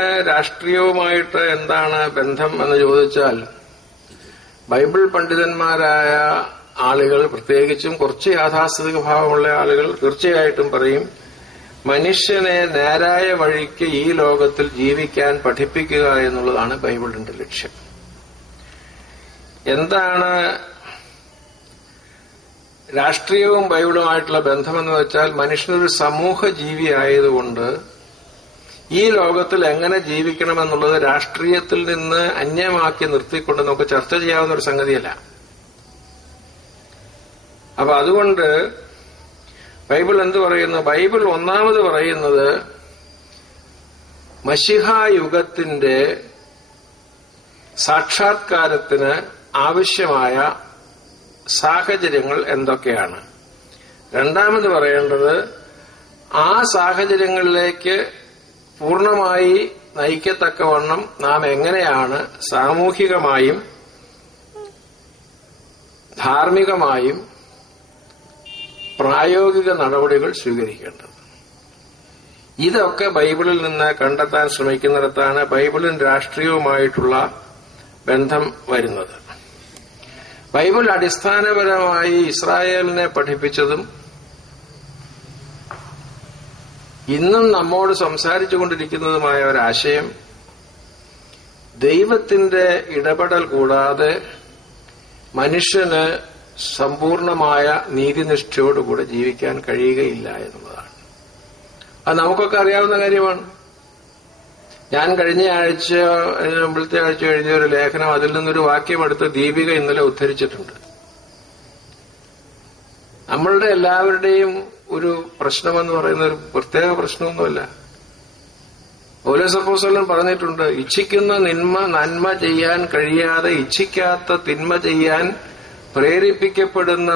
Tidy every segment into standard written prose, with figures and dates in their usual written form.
രാഷ്ട്രീയവുമായിട്ട് എന്താണ് ബന്ധം എന്ന് ചോദിച്ചാൽ, ബൈബിൾ പണ്ഡിതന്മാരായ ആളുകൾ, പ്രത്യേകിച്ചും കുറച്ച് യാഥാസ്ഥിതിക ഭാവമുള്ള ആളുകൾ തീർച്ചയായിട്ടും പറയും, മനുഷ്യനെ നേരായ വഴിക്ക് ഈ ലോകത്തിൽ ജീവിക്കാൻ പഠിപ്പിക്കുക എന്നുള്ളതാണ് ബൈബിളിന്റെ ലക്ഷ്യം. എന്താണ് രാഷ്ട്രീയവും ബൈബിളുമായിട്ടുള്ള ബന്ധമെന്ന് വെച്ചാൽ, മനുഷ്യനൊരു സമൂഹ ജീവി ആയതുകൊണ്ട് ഈ ലോകത്തിൽ എങ്ങനെ ജീവിക്കണമെന്നുള്ളത് രാഷ്ട്രീയത്തിൽ നിന്ന് അന്യമാക്കി നിർത്തിക്കൊണ്ട് നമുക്ക് ചർച്ച ചെയ്യാവുന്ന ഒരു സംഗതിയല്ല. അപ്പൊ അതുകൊണ്ട് ബൈബിൾ എന്ത് പറയുന്നു? ബൈബിൾ ഒന്നാമത് പറയുന്നത് മശിഹാ യുഗത്തിന്റെ സാക്ഷാത്കാരത്തിന് ആവശ്യമായ സാഹചര്യങ്ങൾ എന്തൊക്കെയാണ്. രണ്ടാമത് പറയേണ്ടത്, ആ സാഹചര്യങ്ങളിലേക്ക് പൂർണ്ണമായി നയിക്കത്തക്കവണ്ണം നാം എങ്ങനെയാണ് സാമൂഹികമായും ധാർമ്മികമായും പ്രായോഗിക നടപടികൾ സ്വീകരിക്കേണ്ടത്. ഇതൊക്കെ ബൈബിളിൽ നിന്ന് കണ്ടെത്താൻ ശ്രമിക്കുന്നിടത്താണ് ബൈബിളും രാഷ്ട്രീയവുമായിട്ടുള്ള ബന്ധം വരുന്നത്. ബൈബിൾ അടിസ്ഥാനപരമായി ഇസ്രായേലിനെ പഠിപ്പിച്ചതും ഇന്നും നമ്മോട് സംസാരിച്ചുകൊണ്ടിരിക്കുന്നതുമായ ഒരാശയം, ദൈവത്തിന്റെ ഇടപെടൽ കൂടാതെ മനുഷ്യന് സമ്പൂർണമായ നീതിനിഷ്ഠയോടുകൂടെ ജീവിക്കാൻ കഴിയുകയില്ല എന്നുള്ളതാണ്. അത് നമുക്കൊക്കെ അറിയാവുന്ന കാര്യമാണ്. ഞാൻ കഴിഞ്ഞ ആഴ്ച, മുമ്പത്തെ ആഴ്ച എഴുതിയ ഒരു ലേഖനം, അതിൽ നിന്നൊരു വാക്യമെടുത്ത് ദീപിക ഇന്നലെ ഉദ്ധരിച്ചിട്ടുണ്ട്. നമ്മളുടെ എല്ലാവരുടെയും ഒരു പ്രശ്നമെന്ന് പറയുന്ന ഒരു പ്രത്യേക പ്രശ്നമൊന്നുമല്ല. പൗലോസ് അപ്പോസ്തലൻ പറഞ്ഞിട്ടുണ്ട്, ഇച്ഛിക്കുന്ന നന്മ ചെയ്യാൻ കഴിയാതെ ഇച്ഛിക്കാത്ത തിന്മ ചെയ്യാൻ പ്രേരിപ്പിക്കപ്പെടുന്ന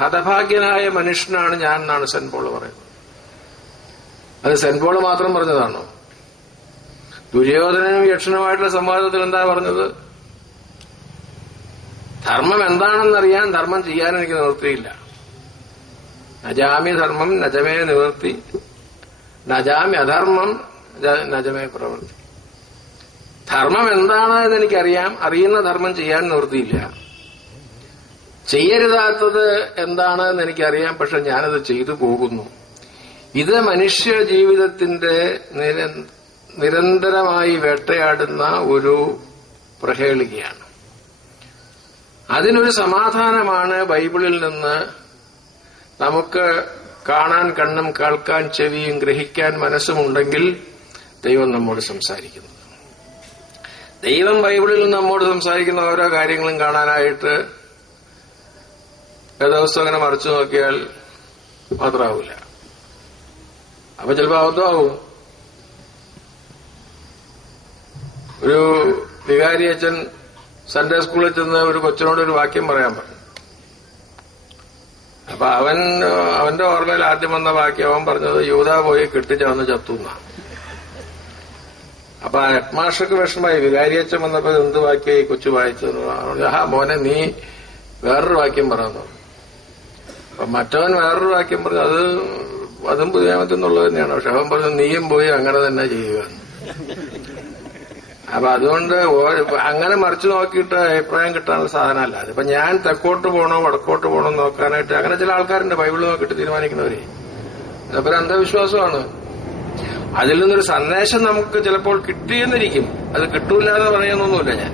ഹതഭാഗ്യനായ മനുഷ്യനാണ് ഞാൻ എന്നാണ് സെന്റ് പോൾ പറയുന്നത്. അത് സെന്റ് പോൾ മാത്രം പറഞ്ഞതാണോ? ദുര്യോധനനും യക്ഷനുമായിട്ടുള്ള സംവാദത്തിൽ എന്താ പറഞ്ഞത്? ധർമ്മം എന്താണെന്നറിയാൻ ധർമ്മം ചെയ്യാൻ എനിക്ക് നിവൃത്തിയില്ല. നജാമി ധർമ്മം നജമേ നിവൃത്തി, നജാമി അധർമ്മം നജമേ പ്രവൃത്തി. ധർമ്മം എന്താണെന്ന് എനിക്കറിയാം, അറിയുന്ന ധർമ്മം ചെയ്യാൻ നിവൃത്തിയില്ല. ചെയ്യരുതാത്തത് എന്താണെന്ന് എനിക്കറിയാം, പക്ഷെ ഞാനത് ചെയ്തു പോകുന്നു. ഇത് മനുഷ്യ ജീവിതത്തിന്റെ നിരന്തരമായി വേട്ടയാടുന്ന ഒരു പ്രഹേളികയാണ്. അതിനൊരു സമാധാനമാണ് ബൈബിളിൽ നിന്ന് നമുക്ക് കാണാൻ കണ്ണും കേൾക്കാൻ ചെവിയും ഗ്രഹിക്കാൻ മനസ്സുമുണ്ടെങ്കിൽ ദൈവം നമ്മോട് സംസാരിക്കുന്നത്. ദൈവം ബൈബിളിൽ നമ്മോട് സംസാരിക്കുന്ന ഓരോ കാര്യങ്ങളും കാണാനായിട്ട് ദിവസം അങ്ങനെ മറിച്ചു നോക്കിയാൽ മാത്രമാവില്ല. അപ്പൊ ചിലപ്പോൾ അബദ്ധമാവും. ഒരു വികാരി അച്ഛൻ സൺഡേ സ്കൂളിൽ ചെന്ന് ഒരു കൊച്ചിനോട് ഒരു വാക്യം പറയാൻ പറഞ്ഞു. അപ്പൊ അവന്റെ ഓർമ്മയിൽ ആദ്യം വന്ന വാക്യം അവൻ പറഞ്ഞത്, യൂദാ പോയി കെട്ടിച്ചവന്ന് ചത്തുന്ന. അപ്പൊ ഹെഡ് മാസ്റ്റർക്ക് വിഷമമായി. വികാരിയച്ഛൻ വന്നപ്പോ എന്ത് വാക്യം ഈ കൊച്ചു വായിച്ചത്? മോനെ നീ വേറൊരു വാക്യം പറയാൻ. അപ്പൊ മറ്റവൻ വേറൊരു വാക്യം പറഞ്ഞു. അതും പുതിയാമത്തെന്നുള്ളത് തന്നെയാണ്. പക്ഷെ അവൻ പറഞ്ഞു, നീയും പോയി അങ്ങനെ തന്നെ ചെയ്യുക. അപ്പൊ അതുകൊണ്ട് അങ്ങനെ മറിച്ചു നോക്കിയിട്ട് അഭിപ്രായം കിട്ടാനുള്ള സാധനമല്ല. അതിപ്പോ ഞാൻ തെക്കോട്ട് പോകണോ വടക്കോട്ട് പോകണോ നോക്കാനായിട്ട് അങ്ങനെ ചില ആൾക്കാരുണ്ട് ബൈബിൾ നോക്കിയിട്ട് തീരുമാനിക്കുന്നവരെ. അതൊക്കെ ഒരു അന്ധവിശ്വാസമാണ്. അതിൽ നിന്നൊരു സന്ദേശം നമുക്ക് ചിലപ്പോൾ കിട്ടിയെന്നിരിക്കും, അത് കിട്ടൂല എന്ന് പറയുന്നൊന്നുമില്ല.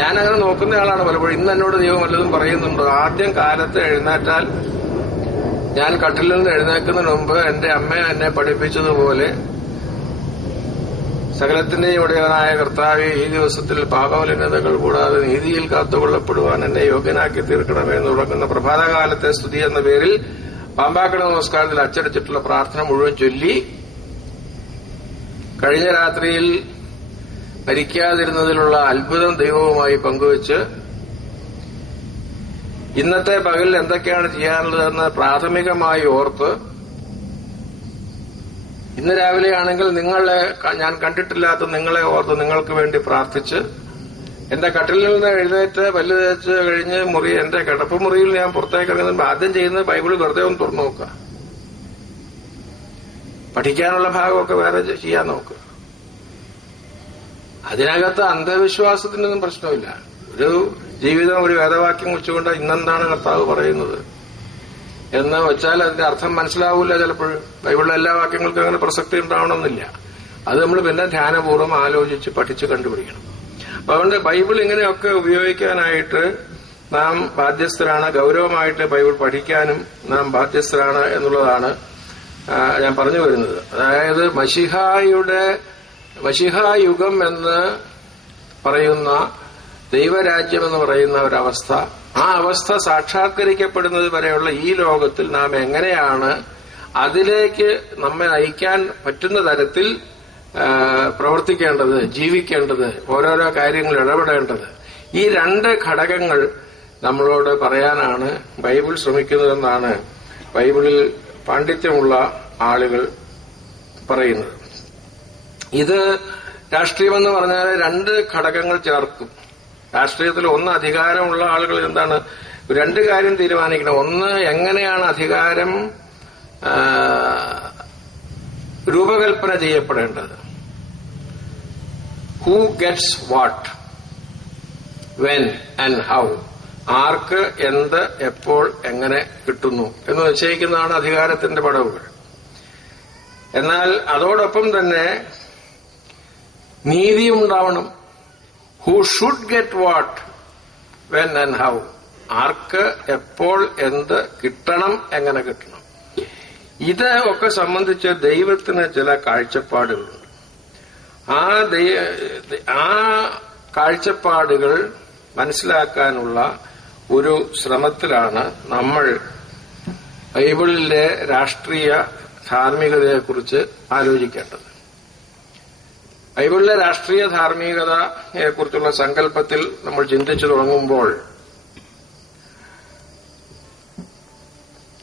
ഞാനങ്ങനെ നോക്കുന്ന ആളാണ് പലപ്പോഴും. ഇന്ന് എന്നോട് ദൈവം വല്ലതും പറയുന്നുണ്ടോ? ആദ്യം കാലത്ത് എഴുന്നേറ്റാൽ, ഞാൻ കട്ടിലിൽ നിന്ന് എഴുന്നേൽക്കുന്നതിന് മുമ്പ് എന്റെ അമ്മ എന്നെ പഠിപ്പിച്ചതുപോലെ, സകലത്തിന്റെയും ഉടയവനായ കർത്താവേ, ഈ ദിവസത്തിൽ പാപമലിനതകൾ കൂടാതെ നീതിയിൽ കാത്തുകൊള്ളപ്പെടുവാൻ എന്നെ യോഗ്യനാക്കി തീർക്കണമേ എന്ന് തുടങ്ങുന്ന പ്രഭാതകാലത്തെ സ്തുതി എന്ന പേരിൽ പാമ്പാക്കട നമസ്കാരത്തിൽ അച്ചടിച്ചിട്ടുള്ള പ്രാർത്ഥന മുഴുവൻ ചൊല്ലി, കഴിഞ്ഞ രാത്രിയിൽ മരിക്കാതിരുന്നതിലുള്ള അത്ഭുതം ദൈവവുമായി പങ്കുവച്ച്, ഇന്നത്തെ പകലിൽ എന്തൊക്കെയാണ് ചെയ്യാനുള്ളതെന്ന് പ്രാഥമികമായി ഓർത്ത്, ഇന്ന് രാവിലെയാണെങ്കിൽ ഞാൻ കണ്ടിട്ടില്ലാത്ത നിങ്ങളെ ഓർത്ത് നിങ്ങൾക്ക് വേണ്ടി പ്രാർത്ഥിച്ച്, എന്റെ കട്ടിലിൽ നിന്ന് എഴുന്നേറ്റ് പല്ല് തേച്ച് കഴിഞ്ഞ് എന്റെ കിടപ്പ് മുറിയിൽ ഞാൻ പുറത്തേക്ക് ഇറങ്ങുമ്പോൾ ആദ്യം ചെയ്യുന്നത് ബൈബിൾ വെറുതെ ഒന്ന് തുറന്നു നോക്കുക. പഠിക്കാനുള്ള ഭാഗമൊക്കെ വേറെ ചെയ്യാൻ നോക്കുക. അതിനകത്ത് അന്ധവിശ്വാസത്തിനൊന്നും പ്രശ്നമില്ല. ഒരു ജീവിതം ഒരു വേദവാക്യം വെച്ചുകൊണ്ട് ഇന്നെന്താണ് കർത്താവ് പറയുന്നത് എന്ന് വെച്ചാൽ അതിന്റെ അർത്ഥം മനസ്സിലാവൂല. ചിലപ്പോൾ ബൈബിളിലെ എല്ലാ വാക്യങ്ങൾക്കും അങ്ങനെ പ്രസക്തി ഉണ്ടാവണമെന്നില്ല. അത് നമ്മൾ പിന്നെ ധ്യാനപൂർവ്വം ആലോചിച്ച് പഠിച്ച് കണ്ടുപിടിക്കണം. അപ്പൊ അതുകൊണ്ട് ബൈബിൾ ഇങ്ങനെയൊക്കെ ഉപയോഗിക്കാനായിട്ട് നാം ബാധ്യസ്ഥരാണ്. ഗൌരവമായിട്ട് ബൈബിൾ പഠിക്കാനും നാം ബാധ്യസ്ഥരാണ് എന്നുള്ളതാണ് ഞാൻ പറഞ്ഞു വരുന്നത്. അതായത് മശിഹായുഗം എന്ന് പറയുന്ന ദൈവരാജ്യം എന്ന് പറയുന്ന ഒരവസ്ഥ, ആ അവസ്ഥ സാക്ഷാത്കരിക്കപ്പെടുന്നത് വരെയുള്ള ഈ ലോകത്തിൽ നാം എങ്ങനെയാണ് അതിലേക്ക് നമ്മെ നയിക്കാൻ പറ്റുന്ന തരത്തിൽ പ്രവർത്തിക്കേണ്ടത്, ജീവിക്കേണ്ടത്, ഓരോരോ കാര്യങ്ങൾ ഇടപെടേണ്ടത്, ഈ രണ്ട് ഘടകങ്ങൾ നമ്മളോട് പറയാനാണ് ബൈബിൾ ശ്രമിക്കുന്നതെന്നാണ് ബൈബിളിൽ പാണ്ഡിത്യമുള്ള ആളുകൾ പറയുന്നത്. ഇത് രാഷ്ട്രീയമെന്ന് പറഞ്ഞാൽ രണ്ട് ഘടകങ്ങൾ ചേർക്കും. രാഷ്ട്രീയത്തിൽ ഒന്ന് അധികാരമുള്ള ആളുകൾ എന്താണ് രണ്ട് കാര്യം തീരുമാനിക്കണം. ഒന്ന്, എങ്ങനെയാണ് അധികാരം രൂപകൽപ്പന ചെയ്യപ്പെടേണ്ടത്, who gets what, when and how, ആർക്ക് എന്ത് എപ്പോൾ എങ്ങനെ കിട്ടുന്നു എന്ന് നിശ്ചയിക്കുന്നതാണ് അധികാരത്തിന്റെ പടവുകൾ. എന്നാൽ അതോടൊപ്പം തന്നെ നീതിയും ഉണ്ടാവണം. Who should get what, when and how, ആർക്ക് എപ്പോൾ എന്ത് കിട്ടണം, എങ്ങനെ കിട്ടണം. ഇത് ഒക്കെ സംബന്ധിച്ച് ദൈവത്തിന് ചില കാഴ്ചപ്പാടുകളുണ്ട്. ആ കാഴ്ചപ്പാടുകൾ മനസ്സിലാക്കാനുള്ള ഒരു ശ്രമത്തിലാണ് നമ്മൾ ബൈബിളിലെ രാഷ്ട്രീയ ധാർമ്മികതയെക്കുറിച്ച് ആലോചിക്കേണ്ടത്. ബൈബിളിലെ രാഷ്ട്രീയ ധാർമ്മികതയെക്കുറിച്ചുള്ള സങ്കല്പത്തിൽ നമ്മൾ ചിന്തിച്ചു തുടങ്ങുമ്പോൾ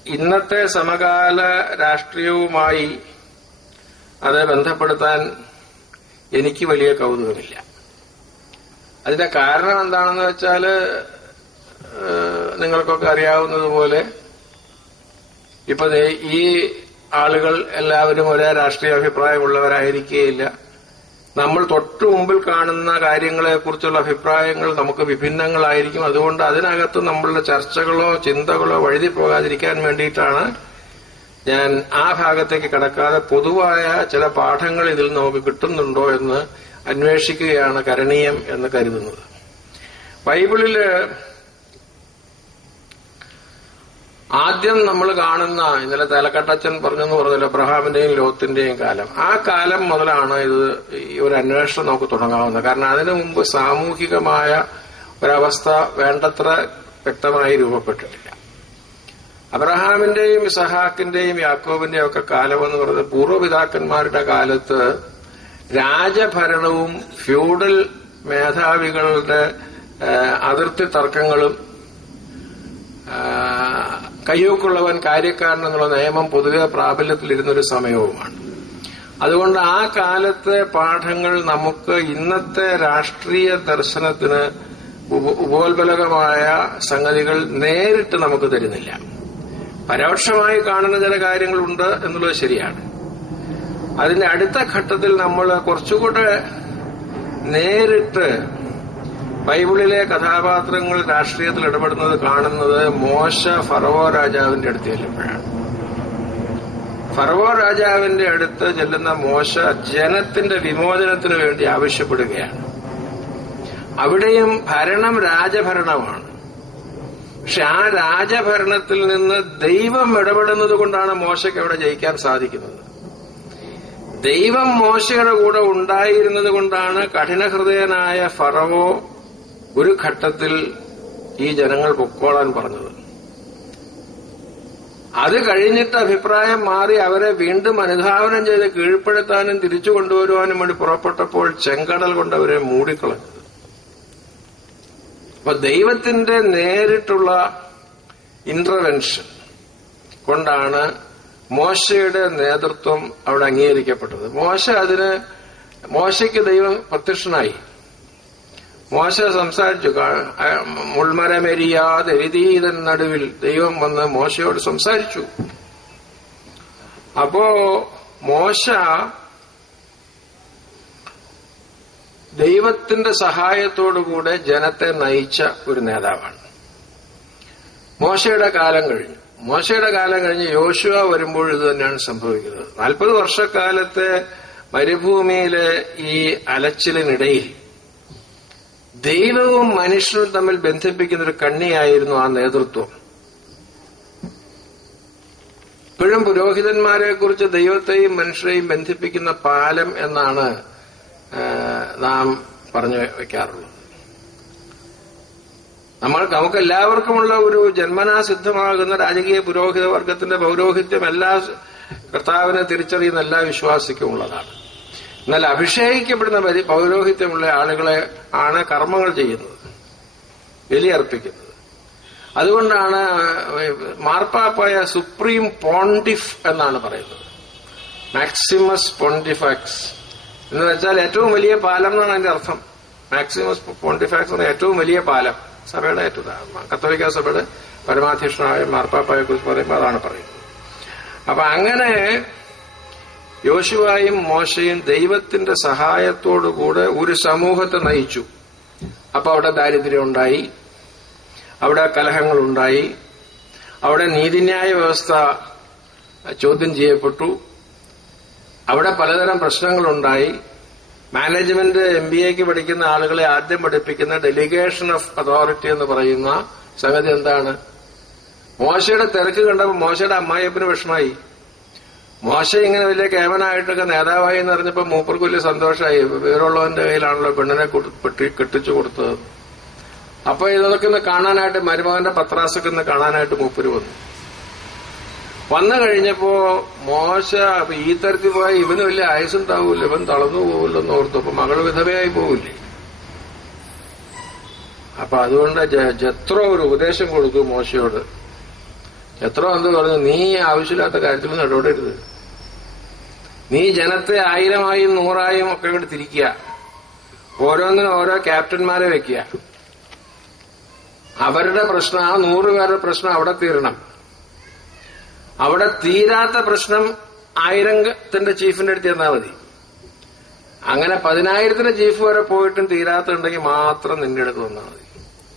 ഇന്നത്തെ സമകാല രാഷ്ട്രീയവുമായി അത് ബന്ധപ്പെടുത്താൻ എനിക്ക് വലിയ കൗതുകമില്ല. അതിന്റെ കാരണം എന്താണെന്ന് വെച്ചാൽ നിങ്ങൾക്കൊക്കെ അറിയാവുന്നതുപോലെ ഇപ്പൊ ഈ ആളുകൾ എല്ലാവരും ഒരേ രാഷ്ട്രീയ അഭിപ്രായമുള്ളവരായിരിക്കുകയില്ല. നമ്മൾ തൊട്ടു മുമ്പിൽ കാണുന്ന കാര്യങ്ങളെക്കുറിച്ചുള്ള അഭിപ്രായങ്ങൾ നമുക്ക് വിഭിന്നങ്ങളായിരിക്കും. അതുകൊണ്ട് അതിനകത്ത് നമ്മളുടെ ചർച്ചകളോ ചിന്തകളോ വഴുതി പോകാതിരിക്കാൻ വേണ്ടിയിട്ടാണ് ഞാൻ ആ ഭാഗത്തേക്ക് കടക്കാതെ പൊതുവായ ചില പാഠങ്ങൾ ഇതിൽ നമുക്ക് കിട്ടുന്നുണ്ടോ എന്ന് അന്വേഷിക്കുകയാണ് കരണീയം എന്ന് കരുതുന്നത്. ബൈബിളില് ആദ്യം നമ്മൾ കാണുന്ന, ഇന്നലെ തലക്കട്ടച്ചൻ പറഞ്ഞെന്ന് പറഞ്ഞല്ലോ, അബ്രഹാമിന്റെയും ലോത്തിന്റെയും കാലം. ആ കാലം മുതലാണ് ഇത് ഈ ഒരു അന്വേഷണം നമുക്ക് തുടങ്ങാവുന്നത്. കാരണം അതിനു മുമ്പ് സാമൂഹികമായ ഒരവസ്ഥ വേണ്ടത്ര വ്യക്തമായി രൂപപ്പെട്ടിട്ടില്ല. അബ്രഹാമിന്റെയും ഇസഹാക്കിന്റെയും യാക്കോബിന്റെയും ഒക്കെ കാലം എന്ന് പറയുന്നത് പൂർവ്വപിതാക്കന്മാരുടെ കാലത്ത് രാജഭരണവും ഫ്യൂഡൽ മേധാവികളുടെ അതിർത്തി തർക്കങ്ങളും കയ്യൂക്കുള്ളവൻ കാര്യക്കാരൻ എന്നുള്ള നിയമം പൊതുവെ പ്രാബല്യത്തിലിരുന്നൊരു സമയവുമാണ്. അതുകൊണ്ട് ആ കാലത്തെ പാഠങ്ങൾ നമുക്ക് ഇന്നത്തെ രാഷ്ട്രീയ ദർശനത്തിന് ഉപോത്ബലകമായ സംഗതികൾ നേരിട്ട് നമുക്ക് തരുന്നില്ല. പരോക്ഷമായി കാണുന്ന ചില കാര്യങ്ങളുണ്ട് എന്നുള്ളത് ശരിയാണ്. അതിന്റെ അടുത്ത ഘട്ടത്തിൽ നമ്മൾ കുറച്ചുകൂടെ നേരിട്ട് ബൈബിളിലെ കഥാപാത്രങ്ങൾ രാഷ്ട്രീയത്തിൽ ഇടപെടുന്നത് കാണുന്നത് മോശ ഫറവോ രാജാവിന്റെ അടുത്ത് ചെല്ലുമ്പോഴാണ്. ഫറവോ രാജാവിന്റെ അടുത്ത് ചെല്ലുന്ന മോശ ജനത്തിന്റെ വിമോചനത്തിന് വേണ്ടി ആവശ്യപ്പെടുകയാണ്. അവിടെയും ഭരണം രാജഭരണമാണ്. പക്ഷെ ആ രാജഭരണത്തിൽ നിന്ന് ദൈവം ഇടപെടുന്നത് കൊണ്ടാണ് മോശയ്ക്ക് അവിടെ ജയിക്കാൻ സാധിക്കുന്നത്. ദൈവം മോശയുടെ കൂടെ ഉണ്ടായിരുന്നത് കൊണ്ടാണ് കഠിനഹൃദയനായ ഫറവോ ഒരു ഘട്ടത്തിൽ ഈ ജനങ്ങൾ പൊക്കോളാൻ പറഞ്ഞത്. അത് കഴിഞ്ഞിട്ട് അഭിപ്രായം മാറി അവരെ വീണ്ടും അനുധാവനം ചെയ്ത് കീഴ്പ്പെടുത്താനും തിരിച്ചു കൊണ്ടുവരുവാനും വേണ്ടി പുറപ്പെട്ടപ്പോൾ ചെങ്കടൽ കൊണ്ട് അവരെ മൂടിക്കളഞ്ഞത്. അപ്പൊ ദൈവത്തിന്റെ നേരിട്ടുള്ള ഇന്റർവെൻഷൻ കൊണ്ടാണ് മോശയുടെ നേതൃത്വം അവിടെ അംഗീകരിക്കപ്പെട്ടത്. മോശയ്ക്ക് ദൈവം പ്രത്യക്ഷനായി. മോശ സംസാരിച്ചു. മുൾമരമെരിയാതെ എരിതീതൻ നടുവിൽ ദൈവം വന്ന് മോശയോട് സംസാരിച്ചു. അപ്പോ മോശ ദൈവത്തിന്റെ സഹായത്തോടുകൂടെ ജനത്തെ നയിച്ച ഒരു നേതാവാണ്. മോശയുടെ കാലം കഴിഞ്ഞ് യോശുവ വരുമ്പോൾ ഇത് തന്നെയാണ് സംഭവിക്കുന്നത്. 40 വർഷക്കാലത്തെ മരുഭൂമിയിലെ ഈ അലച്ചിലിനിടയിൽ ദൈവവും മനുഷ്യരും തമ്മിൽ ബന്ധിപ്പിക്കുന്ന ഒരു കണ്ണിയായിരുന്നു ആ നേതൃത്വം. ഇപ്പോഴും പുരോഹിതന്മാരെ കുറിച്ച് ദൈവത്തെയും മനുഷ്യരെയും ബന്ധിപ്പിക്കുന്ന പാലം എന്നാണ് നാം പറഞ്ഞു വയ്ക്കാറുള്ളത്. നമുക്കെല്ലാവർക്കുമുള്ള ഒരു ജന്മനാ സിദ്ധമാകുന്ന രാജകീയ പുരോഹിത വർഗത്തിന്റെ പൗരോഹിത്യം എല്ലാ കർത്താവിനെ തിരിച്ചറിയുന്ന എല്ലാ വിശ്വാസിക്കുമുള്ളതാണ്. എന്നാൽ അഭിഷേകിക്കപ്പെടുന്ന പൗരോഹിത്യമുള്ള ആളുകളെ ആണ് കർമ്മങ്ങൾ ചെയ്യുന്നത്, ബലിയർപ്പിക്കുന്നത്. അതുകൊണ്ടാണ് മാർപ്പാപ്പായ സുപ്രീം പോണ്ടിഫ് എന്നാണ് പറയുന്നത്. മാക്സിമസ് പോണ്ടിഫാക്സ് എന്ന് വെച്ചാൽ ഏറ്റവും വലിയ പാലം എന്നാണ് അതിന്റെ അർത്ഥം. മാക്സിമസ് പോണ്ടിഫാക്സ് എന്ന ഏറ്റവും വലിയ പാലം, സഭയുടെ കത്തോലിക്ക സഭയുടെ പരമാധ്യക്ഷനായ മാർപ്പാപ്പായെ കുറിച്ച് പറയുമ്പോൾ അതാണ് പറയുന്നത്. അപ്പൊ അങ്ങനെ യോശുവയും മോശയും ദൈവത്തിന്റെ സഹായത്തോടുകൂടെ ഒരു സമൂഹത്തെ നയിച്ചു. അപ്പൊ അവിടെ ദാരിദ്ര്യം ഉണ്ടായി, അവിടെ കലഹങ്ങളുണ്ടായി, അവിടെ നീതിന്യായ വ്യവസ്ഥ ചോദ്യം ചെയ്യപ്പെട്ടു, അവിടെ പലതരം പ്രശ്നങ്ങളുണ്ടായി. മാനേജ്മെന്റ് MBAക്ക് പഠിക്കുന്ന ആളുകളെ ആദ്യം പഠിപ്പിക്കുന്ന ഡെലിഗേഷൻ ഓഫ് അതോറിറ്റി എന്ന് പറയുന്ന സംഗതി എന്താണ്? മോശയുടെ തിരക്ക് കണ്ടപ്പോൾ മോശയുടെ അമ്മായിയപ്പന് വിഷമായി. മോശ ഇങ്ങനെ വലിയ കേവനായിട്ടൊക്കെ നേതാവായി എന്ന് പറഞ്ഞപ്പോൾ മൂപ്പർക്ക് വലിയ സന്തോഷമായി. വേറുള്ളവന്റെ കയ്യിലാണല്ലോ പെണ്ണിനെ കെട്ടിച്ചു കൊടുത്തത്. അപ്പൊ ഇതൊക്കെ ഒന്ന് കാണാനായിട്ട്, മരുമകന്റെ പത്രാസൊക്കെ ഒന്ന് കാണാനായിട്ട് മൂപ്പര് വന്നു കഴിഞ്ഞപ്പോ മോശ ഈ തരത്തിൽ പോയാൽ ഇവന് വലിയ ആയുസുണ്ടാവൂല്ലോ, ഇവൻ തളർന്നു പോവില്ലെന്ന് ഓർത്തു. അപ്പൊ മകള് വിധവയായി പോവില്ലേ? അപ്പൊ അതുകൊണ്ട് ജത്രോ ഒരു ഉപദേശം കൊടുത്തു മോശയോട്. ജത്രോ എന്ത് പറഞ്ഞു? നീ ആവശ്യമില്ലാത്ത കാര്യത്തിലൊന്നും ഇടപെടരുത്. നീ ജനത്തെ 1000-ആയും 100-ആയും ഒക്കെ ഇങ്ങോട്ട് തിരിക്കുക, ഓരോന്നിനും ഓരോ ക്യാപ്റ്റന്മാരെ വെക്കുക. അവരുടെ പ്രശ്നം, ആ 100 പേരുടെ പ്രശ്നം അവിടെ തീരണം. അവിടെ തീരാത്ത പ്രശ്നം 1000ത്തിന്റെ ചീഫിന്റെ അടുത്ത് ചെന്നാൽ മതി. അങ്ങനെ 10,000ത്തിന്റെ ചീഫ് വരെ പോയിട്ടും തീരാത്തുണ്ടെങ്കിൽ മാത്രം നിന്റെ അടുത്ത് വന്നാൽ മതി.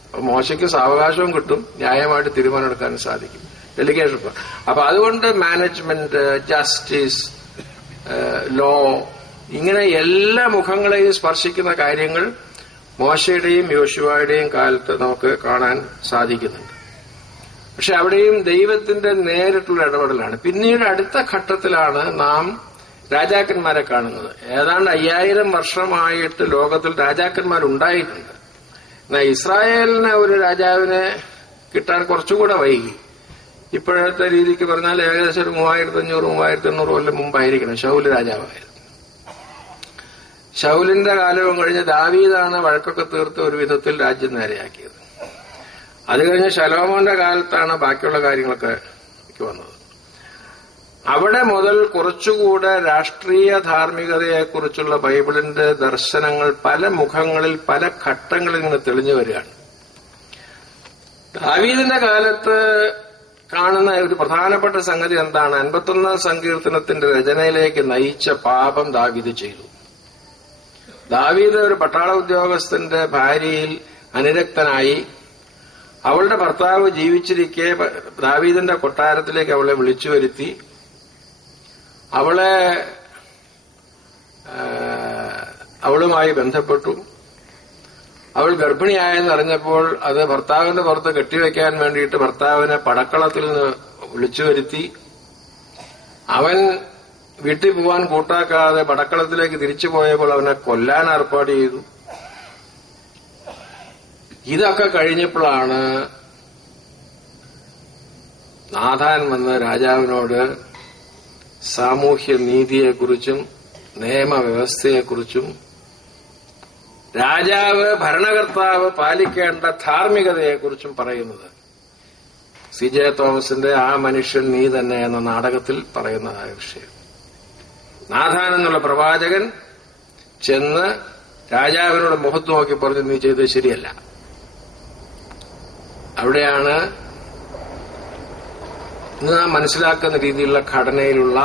അപ്പൊ മോശയ്ക്ക് സാവകാശവും കിട്ടും, ന്യായമായിട്ട് തീരുമാനമെടുക്കാനും സാധിക്കും. ഡെലിഗേഷൻ. അപ്പൊ അതുകൊണ്ട് മാനേജ്മെന്റ്, ജസ്റ്റിസ്, ലോ, ഇങ്ങനെ എല്ലാ മുഖങ്ങളെയും സ്പർശിക്കുന്ന കാര്യങ്ങൾ മോശയുടെയും യോശുവയുടെയും കാലത്ത് നമുക്ക് കാണാൻ സാധിക്കുന്നുണ്ട്. പക്ഷെ അവിടെയും ദൈവത്തിന്റെ നേരിട്ടുള്ള ഇടപെടലാണ്. പിന്നീട് അടുത്ത ഘട്ടത്തിലാണ് നാം രാജാക്കന്മാരെ കാണുന്നത്. ഏതാണ്ട് 5000 വർഷമായിട്ട് ലോകത്തിൽ രാജാക്കന്മാരുണ്ടായിട്ടുണ്ട്. എന്നാൽ ഇസ്രായേലിന് ഒരു രാജാവിനെ കിട്ടാൻ കുറച്ചുകൂടെ വൈകി. ഇപ്പോഴത്തെ രീതിക്ക് പറഞ്ഞാൽ ഏകദേശം ഒരു 3500-3800 കൊല്ലം മുമ്പായിരിക്കണം ശൗല് രാജാവായത്. ശൗലിന്റെ കാലവും കഴിഞ്ഞ് ദാവീദാണ് വഴക്കൊക്കെ തീർത്ത് ഒരു വിധത്തിൽ രാജ്യം നേരെയാക്കിയത്. അത് കഴിഞ്ഞ് ശലോമോന്റെ കാലത്താണ് ബാക്കിയുള്ള കാര്യങ്ങളൊക്കെ വന്നത്. അവിടെ മുതൽ കുറച്ചുകൂടെ രാഷ്ട്രീയ ധാർമ്മികതയെക്കുറിച്ചുള്ള ബൈബിളിന്റെ ദർശനങ്ങൾ പല മുഖങ്ങളിൽ പല ഘട്ടങ്ങളിൽ ഇങ്ങനെ തെളിഞ്ഞു വരികയാണ്. ദാവീദിന്റെ കാലത്ത് കാണുന്ന ഒരു പ്രധാനപ്പെട്ട സംഗതി എന്താണ്? 51 സങ്കീർത്തനത്തിന്റെ രചനയിലേക്ക് നയിച്ച പാപം ദാവീദ് ചെയ്തു. ദാവീദ് ഒരു പട്ടാള ഉദ്യോഗസ്ഥന്റെ ഭാര്യയിൽ അനുരക്തനായി. അവളുടെ ഭർത്താവ് ജീവിച്ചിരിക്കെ ദാവീദിന്റെ കൊട്ടാരത്തിലേക്ക് അവളെ വിളിച്ചു വരുത്തി. അവളുമായി ബന്ധപ്പെട്ടു. അവൾ ഗർഭിണിയായെന്നറിഞ്ഞപ്പോൾ അത് ഭർത്താവിന്റെ പുറത്ത് കെട്ടിവെക്കാൻ വേണ്ടിയിട്ട് ഭർത്താവിനെ പടക്കളത്തിൽ നിന്ന് വിളിച്ചു വരുത്തി. അവൻ വീട്ടിൽ പോവാൻ കൂട്ടാക്കാതെ പടക്കളത്തിലേക്ക് തിരിച്ചു പോയപ്പോൾ അവനെ കൊല്ലാൻ ഏർപ്പാട് ചെയ്തു. ഇതൊക്കെ കഴിഞ്ഞപ്പോഴാണ് നാഥാൻ വന്ന് രാജാവിനോട് സാമൂഹ്യ നീതിയെക്കുറിച്ചും നിയമവ്യവസ്ഥയെക്കുറിച്ചും രാജാവ് ഭരണകർത്താവ് പാലിക്കേണ്ട ധാർമ്മികതയെക്കുറിച്ചും പറയുന്നത്. CJ തോമസിന്റെ ആ മനുഷ്യൻ നീ തന്നെ എന്ന നാടകത്തിൽ പറയുന്നതായ വിഷയം. നാഥാൻ എന്നുള്ള പ്രവാചകൻ ചെന്ന് രാജാവിനോട് മുഖത്ത് നോക്കി പറഞ്ഞു, നീ ചെയ്തത് ശരിയല്ല. അവിടെയാണ് ഇന്ന് നാം മനസ്സിലാക്കുന്ന രീതിയിലുള്ള ഘടനയിലുള്ള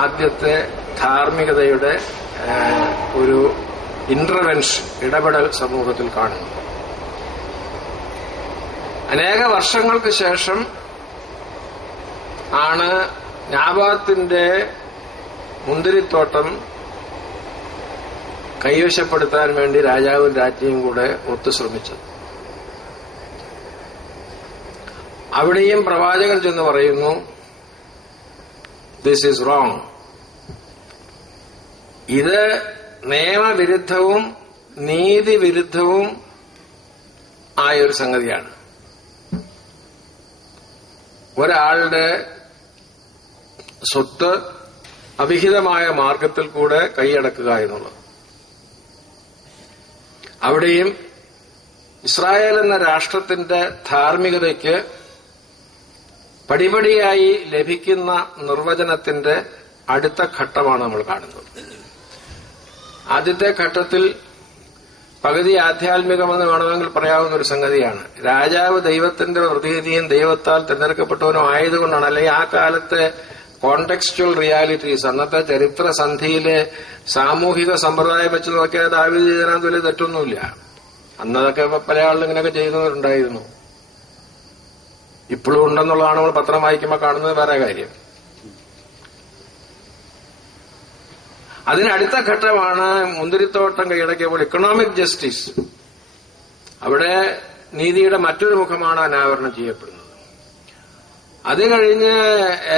ആദ്യത്തെ ധാർമ്മികതയുടെ ഒരു ഇന്റർവെൻഷൻ, ഇടപെടൽ സമൂഹത്തിൽ കാണുന്നു. അനേക വർഷങ്ങൾക്ക് ശേഷം ആണ് നാബാത്തിന്റെ മുന്തിരിത്തോട്ടം കൈവശപ്പെടുത്താൻ വേണ്ടി രാജാവും രാജ്ഞിയും കൂടെ ഒത്തുശ്രമിച്ചത്. അവിടെയും പ്രവാചകൻ ചെന്ന് പറയുന്നു, ദിസ് ഈസ് റോങ്. ഇത് നിയമവിരുദ്ധവും നീതിവിരുദ്ധവും ആയൊരു സംഗതിയാണ്. ഒരാളുടെ സ്വത്ത് അവിഹിതമായ മാർഗത്തിൽ കൂടെ കൈയടക്കുക എന്നുള്ളത്. അവിടെയും ഇസ്രായേൽ എന്ന രാഷ്ട്രത്തിന്റെ ധാർമ്മികതയ്ക്ക് പടിപടിയായി ലഭിക്കുന്ന നിർവചനത്തിന്റെ അടുത്ത ഘട്ടമാണ് നമ്മൾ കാണുന്നത്. ആദ്യത്തെ ഘട്ടത്തിൽ പകുതി ആധ്യാത്മികമെന്ന് വേണമെങ്കിൽ പറയാവുന്ന ഒരു സംഗതിയാണ്. രാജാവ് ദൈവത്തിന്റെ പ്രതിനിധിയും ദൈവത്താൽ തിരഞ്ഞെടുക്കപ്പെട്ടവനും ആയതുകൊണ്ടാണ്, അല്ലെങ്കിൽ ആ കാലത്തെ കോണ്ടെക്സ്റ്റുവൽ റിയാലിറ്റീസ്, അന്നത്തെ ചരിത്രസന്ധിയിലെ സാമൂഹിക സമ്പ്രദായം വെച്ച് നോക്കിയാൽ ദാവീദ് ചെയ്തതിനകത്ത് വലിയ തെറ്റൊന്നുമില്ല. അന്നതൊക്കെ പല ആളുകളും ഇങ്ങനെയൊക്കെ ചെയ്യുന്നവരുണ്ടായിരുന്നു. ഇപ്പോഴും ഉണ്ടെന്നുള്ളതാണ് നമ്മൾ പത്രം വായിക്കുമ്പോൾ കാണുന്നത് വേറെ കാര്യം. അതിനടുത്ത ഘട്ടമാണ് മുന്തിരിത്തോട്ടം കൈയടക്കിയപ്പോൾ ഇക്കണോമിക് ജസ്റ്റിസ്. അവിടെ നീതിയുടെ മറ്റൊരു മുഖമാണ് അനാവരണം ചെയ്യപ്പെടുന്നത്. അത് കഴിഞ്ഞ്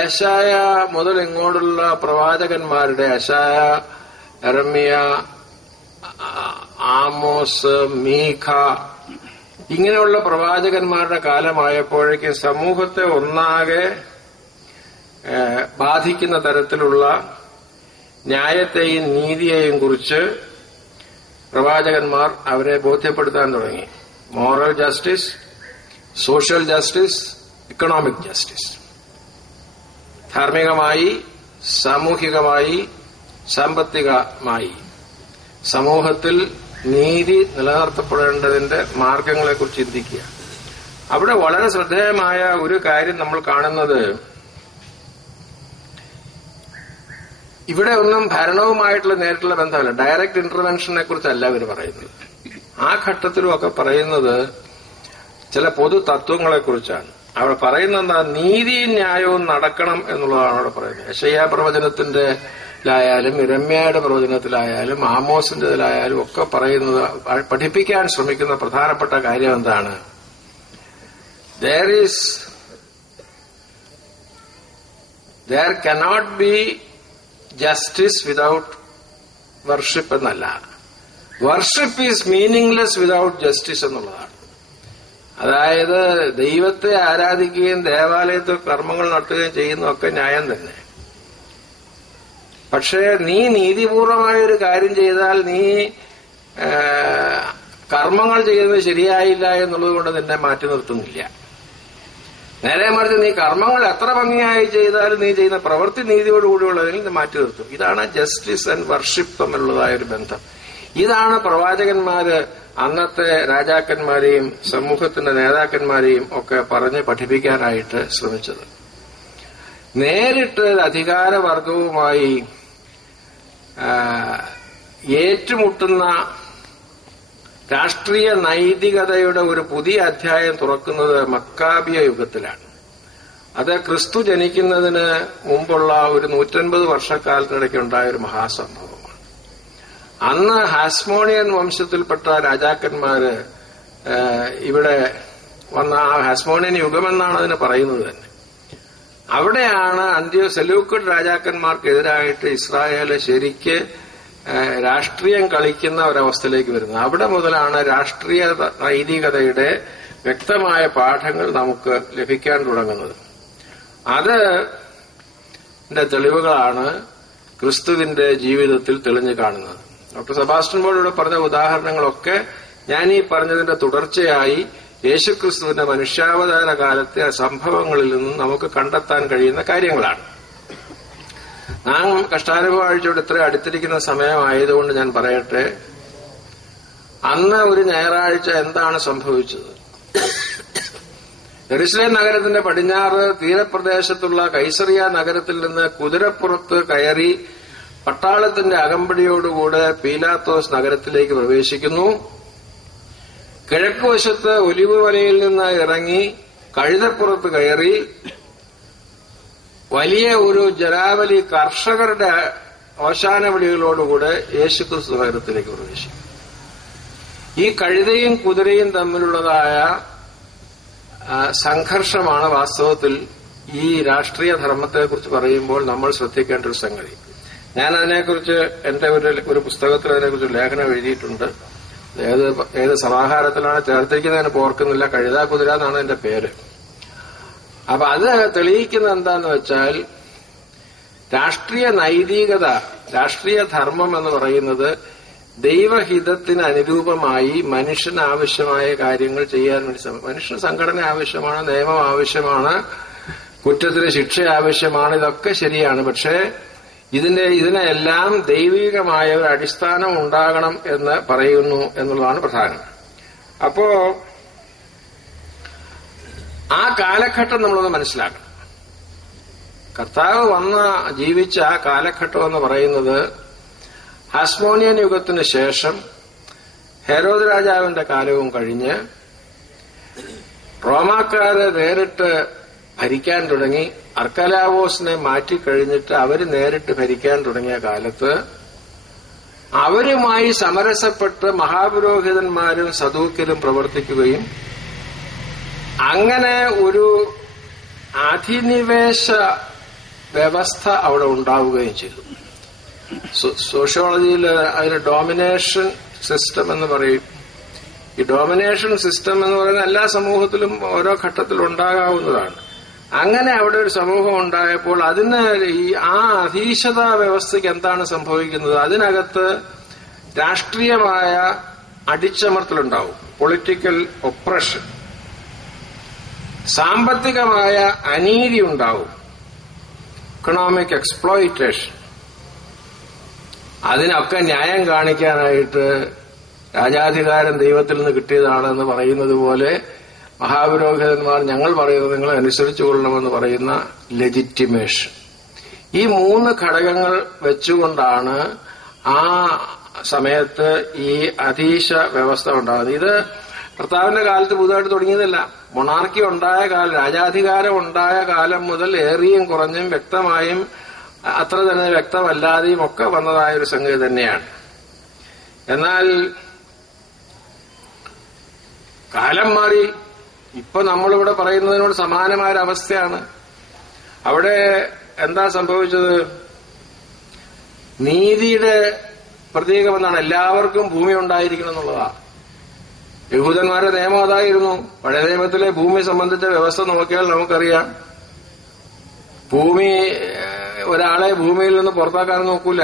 ഏശായ മുതൽ ഇങ്ങോട്ടുള്ള പ്രവാചകന്മാരുടെ, ഏശായ, യെരമ്യ, ആമോസ്, മീഖ, ഇങ്ങനെയുള്ള പ്രവാചകന്മാരുടെ കാലമായപ്പോഴേക്കും സമൂഹത്തെ ഒന്നാകെ ബാധിക്കുന്ന തരത്തിലുള്ള ന്യായത്തെയും നീതിയെയും കുറിച്ച് പ്രവാചകന്മാർ അവരെ ബോധ്യപ്പെടുത്താൻ തുടങ്ങി. Moral justice, social justice, economic justice. ധാർമ്മികമായി, സാമൂഹികമായി, സാമ്പത്തികമായി സമൂഹത്തിൽ നീതി നിലനിർത്തപ്പെടേണ്ടതിന്റെ മാർഗങ്ങളെക്കുറിച്ച് ചിന്തിക്കുക. അവിടെ വളരെ ശ്രദ്ധേയമായ ഒരു കാര്യം നമ്മൾ കാണുന്നത്, ഇവിടെ ഒന്നും ഭരണവുമായിട്ടുള്ള നേരിട്ടുള്ള ബന്ധമല്ല, ഡയറക്റ്റ് ഇന്റർവെൻഷനെ കുറിച്ചല്ല ഇവർ പറയുന്നത്. ആ ഘട്ടത്തിലുമൊക്കെ പറയുന്നത് ചില പൊതു തത്വങ്ങളെക്കുറിച്ചാണ്. അവിടെ പറയുന്നത് എന്താ, നീതിയും ന്യായവും നടക്കണം എന്നുള്ളതാണ് അവിടെ പറയുന്നത്. യെശയ്യാ പ്രവചനത്തിലായാലും യിരെമ്യായുടെ പ്രവചനത്തിലായാലും ആമോസിന്റേതിലായാലും ഒക്കെ പറയുന്നത്, പഠിപ്പിക്കാൻ ശ്രമിക്കുന്ന പ്രധാനപ്പെട്ട കാര്യം എന്താണ്, there cannot be justice without worship എന്നല്ല, worship is meaningless without justice എന്നുള്ളതാണ്. അതായത് ദൈവത്തെ ആരാധിക്കുകയും ദേവാലയത്തിൽ കർമ്മങ്ങൾ നടത്തുകയും ചെയ്യുന്നതൊക്കെ ന്യായം തന്നെ. പക്ഷേ നീ നീതിപൂർവമായൊരു കാര്യം ചെയ്താൽ നീ കർമ്മങ്ങൾ ചെയ്യുന്നത് ശരിയായില്ല എന്നുള്ളത് കൊണ്ട് നിന്നെ മാറ്റി നിർത്തുന്നില്ല. നേരെ മറിച്ച് നീ കർമ്മങ്ങൾ എത്ര ഭംഗിയായി ചെയ്താലും നീ ചെയ്യുന്ന പ്രവൃത്തി നീതിയോടുകൂടിയുള്ളതിൽ നീ മാറ്റി നിർത്തും. ഇതാണ് ജസ്റ്റിസ് ആൻഡ് വർഷിപ്പ് തമ്മിലുള്ളതായ ഒരു ബന്ധം. ഇതാണ് പ്രവാചകന്മാര് അന്നത്തെ രാജാക്കന്മാരെയും സമൂഹത്തിന്റെ നേതാക്കന്മാരെയും ഒക്കെ പറഞ്ഞ് പഠിപ്പിക്കാനായിട്ട് ശ്രമിച്ചത്. നേരിട്ട് അധികാരവർഗവുമായി ഏറ്റുമുട്ടുന്ന രാഷ്ട്രീയ നൈതികതയുടെ ഒരു പുതിയ അധ്യായം തുറക്കുന്നത് മക്കാബിയ യുഗത്തിലാണ്. അത് ക്രിസ്തു ജനിക്കുന്നതിന് മുമ്പുള്ള ഒരു 150 വർഷക്കാലത്തിനിടയ്ക്ക് ഉണ്ടായൊരു മഹാസംഭവമാണ്. അന്ന് ഹാസ്മോണിയൻ വംശത്തിൽപ്പെട്ട രാജാക്കന്മാര് ഇവിടെ വന്ന ആ ഹാസ്മോണിയൻ യുഗമെന്നാണ് അതിന് പറയുന്നത് തന്നെ. അവിടെയാണ് സെലൂക്കിഡ് രാജാക്കന്മാർക്കെതിരായിട്ട് ഇസ്രായേല് ശരിക്ക് രാഷ്ട്രീയം കളിക്കുന്ന ഒരവസ്ഥയിലേക്ക് വരുന്നത്. അവിടെ മുതലാണ് രാഷ്ട്രീയ നൈതികതയുടെ വ്യക്തമായ പാഠങ്ങൾ നമുക്ക് ലഭിക്കാൻ തുടങ്ങുന്നത്. അതിന്റെ തെളിവുകളാണ് ക്രിസ്തുവിന്റെ ജീവിതത്തിൽ തെളിഞ്ഞു കാണുന്നത്. ഡോക്ടർ സെബാസ്റ്റ്യൻ പോൾ ഇവിടെ പറഞ്ഞ ഉദാഹരണങ്ങളൊക്കെ ഞാൻ ഈ പറഞ്ഞതിന്റെ തുടർച്ചയായി യേശുക്രിസ്തുവിന്റെ മനുഷ്യാവതാര കാലത്തെ സംഭവങ്ങളിൽ നിന്നും നമുക്ക് കണ്ടെത്താൻ കഴിയുന്ന കാര്യങ്ങളാണ്. നാം കഷ്ടാനുഭവ ആഴ്ചയോട് ഇത്ര അടുത്തിരിക്കുന്ന സമയമായതുകൊണ്ട് ഞാൻ പറയട്ടെ, അന്ന് ഒരു ഞായറാഴ്ച എന്താണ് സംഭവിച്ചത്? യെരുശലേം നഗരത്തിന്റെ പടിഞ്ഞാറ് തീരപ്രദേശത്തുള്ള കൈസറിയ നഗരത്തിൽ നിന്ന് കുതിരപ്പുറത്ത് കയറി പട്ടാളത്തിന്റെ അകമ്പടിയോടുകൂടെ പീലാത്തോസ് നഗരത്തിലേക്ക് പ്രവേശിക്കുന്നു. കിഴക്കുവശത്ത് ഒലിവ് മലയിൽ നിന്ന് ഇറങ്ങി കഴുതപ്പുറത്ത് കയറി വലിയ ഒരു ജനാവലി കർഷകരുടെ ഓശാന വിളികളോടുകൂടെ യേശുക്രിസ്തു നഗരത്തിലേക്ക് പ്രവേശിക്കും. ഈ കഴുതയും കുതിരയും തമ്മിലുള്ളതായ സംഘർഷമാണ് വാസ്തവത്തിൽ ഈ രാഷ്ട്രീയ ധർമ്മത്തെക്കുറിച്ച് പറയുമ്പോൾ നമ്മൾ ശ്രദ്ധിക്കേണ്ട ഒരു സംഗതി. ഞാൻ അതിനെക്കുറിച്ച് എന്റെ ഒരു പുസ്തകത്തിൽ അതിനെക്കുറിച്ച് ലേഖനം എഴുതിയിട്ടുണ്ട്. ഏത് സമാഹാരത്തിലാണ് ചേർത്തിരിക്കുന്നതിന് ഓർക്കുന്നില്ല. കഴുതാ കുതിര എന്നാണ് എന്റെ പേര്. അപ്പൊ അത് തെളിയിക്കുന്നത് എന്താന്ന് വെച്ചാൽ രാഷ്ട്രീയ നൈതികത, രാഷ്ട്രീയ ധർമ്മം എന്ന് പറയുന്നത് ദൈവഹിതത്തിന് അനുരൂപമായി മനുഷ്യന് ആവശ്യമായ കാര്യങ്ങൾ ചെയ്യാൻ വേണ്ടി മനുഷ്യന് സംഘടന ആവശ്യമാണ്, നിയമം ആവശ്യമാണ്, കുറ്റത്തിന് ശിക്ഷ ആവശ്യമാണ്. ഇതൊക്കെ ശരിയാണ്. പക്ഷേ ഇതിനെല്ലാം ദൈവികമായ ഒരു അടിസ്ഥാനം ഉണ്ടാകണം എന്ന് പറയുന്നു എന്നുള്ളതാണ് പ്രധാനം. അപ്പോ ആ കാലഘട്ടം നമ്മളൊന്ന് മനസ്സിലാക്കണം. കർത്താവ് ജീവിച്ച ആ കാലഘട്ടം എന്ന് പറയുന്നത് ഹാസ്മോനിയൻ യുഗത്തിന് ശേഷം ഹെരോദ് രാജാവിന്റെ കാലവും കഴിഞ്ഞ് റോമാക്കാര് നേരിട്ട് ഭരിക്കാൻ തുടങ്ങി. അർക്കലാവോസിനെ മാറ്റിക്കഴിഞ്ഞിട്ട് അവര് നേരിട്ട് ഭരിക്കാൻ തുടങ്ങിയ കാലത്ത് അവരുമായി സമരസപ്പെട്ട് മഹാപുരോഹിതന്മാരും സദൂക്യരും പ്രവർത്തിക്കുകയും അങ്ങനെ ഒരു അധിനിവേശ വ്യവസ്ഥ അവിടെ ഉണ്ടാവുകയും ചെയ്തു. സോഷ്യോളജിയിൽ അതിന് ഡോമിനേഷൻ സിസ്റ്റം എന്ന് പറയും. ഈ ഡോമിനേഷൻ സിസ്റ്റം എന്ന് പറയുന്നത് എല്ലാ സമൂഹത്തിലും ഓരോ ഘട്ടത്തിൽ ഉണ്ടാകാവുന്നതാണ്. അങ്ങനെ അവിടെ ഒരു സമൂഹം ഉണ്ടായപ്പോൾ ആ അധീശതാ വ്യവസ്ഥയ്ക്ക് എന്താണ് സംഭവിക്കുന്നത്? അതിനകത്ത് രാഷ്ട്രീയമായ അടിച്ചമർത്തലുണ്ടാവും, പൊളിറ്റിക്കൽ ഒപ്രഷൻ, സാമ്പത്തികമായ അനീതി ഉണ്ടാവും, ഇക്കണോമിക് എക്സ്പ്ലോയിറ്റേഷൻ. അതിനൊക്കെ ന്യായം കാണിക്കാനായിട്ട് രാജാധികാരം ദൈവത്തിൽ നിന്ന് കിട്ടിയതാണെന്ന് പറയുന്നത് പോലെ മഹാപുരോഹിതന്മാർ ഞങ്ങൾ പറയുന്നത് നിങ്ങൾ അനുസരിച്ചു കൊള്ളണമെന്ന് പറയുന്ന ലെജിറ്റിമേഷൻ. ഈ 3 ഘടകങ്ങൾ വെച്ചുകൊണ്ടാണ് ആ സമയത്ത് ഈ അധീശ വ്യവസ്ഥ ഉണ്ടാകുന്നത്. ഇത് കർത്താവിന്റെ കാലത്ത് പുതുതായിട്ട് തുടങ്ങിയതല്ല. മൊണാർക്കി ഉണ്ടായ കാലം, രാജാധികാരം ഉണ്ടായ കാലം മുതൽ ഏറിയും കുറഞ്ഞും വ്യക്തമായും അത്ര തന്നെ വ്യക്തമല്ലാതെയും ഒക്കെ വന്നതായ ഒരു സംഗതി തന്നെയാണ്. എന്നാൽ കാലം മാറി. ഇപ്പൊ നമ്മളിവിടെ പറയുന്നതിനോട് സമാനമായ അവസ്ഥയാണ്. അവിടെ എന്താ സംഭവിച്ചത്? നീതിയുടെ പ്രതീകം എന്താണ്? എല്ലാവർക്കും ഭൂമി ഉണ്ടായിരിക്കണം എന്നുള്ളതാണ്. യഹൂദന്മാരുടെ നിയമം അതായിരുന്നു. പഴയ നിയമത്തിലെ ഭൂമി സംബന്ധിച്ച വ്യവസ്ഥ നോക്കിയാൽ നമുക്കറിയാം. ഒരാളെ ഭൂമിയിൽ നിന്ന് പുറത്താക്കാൻ നോക്കൂല.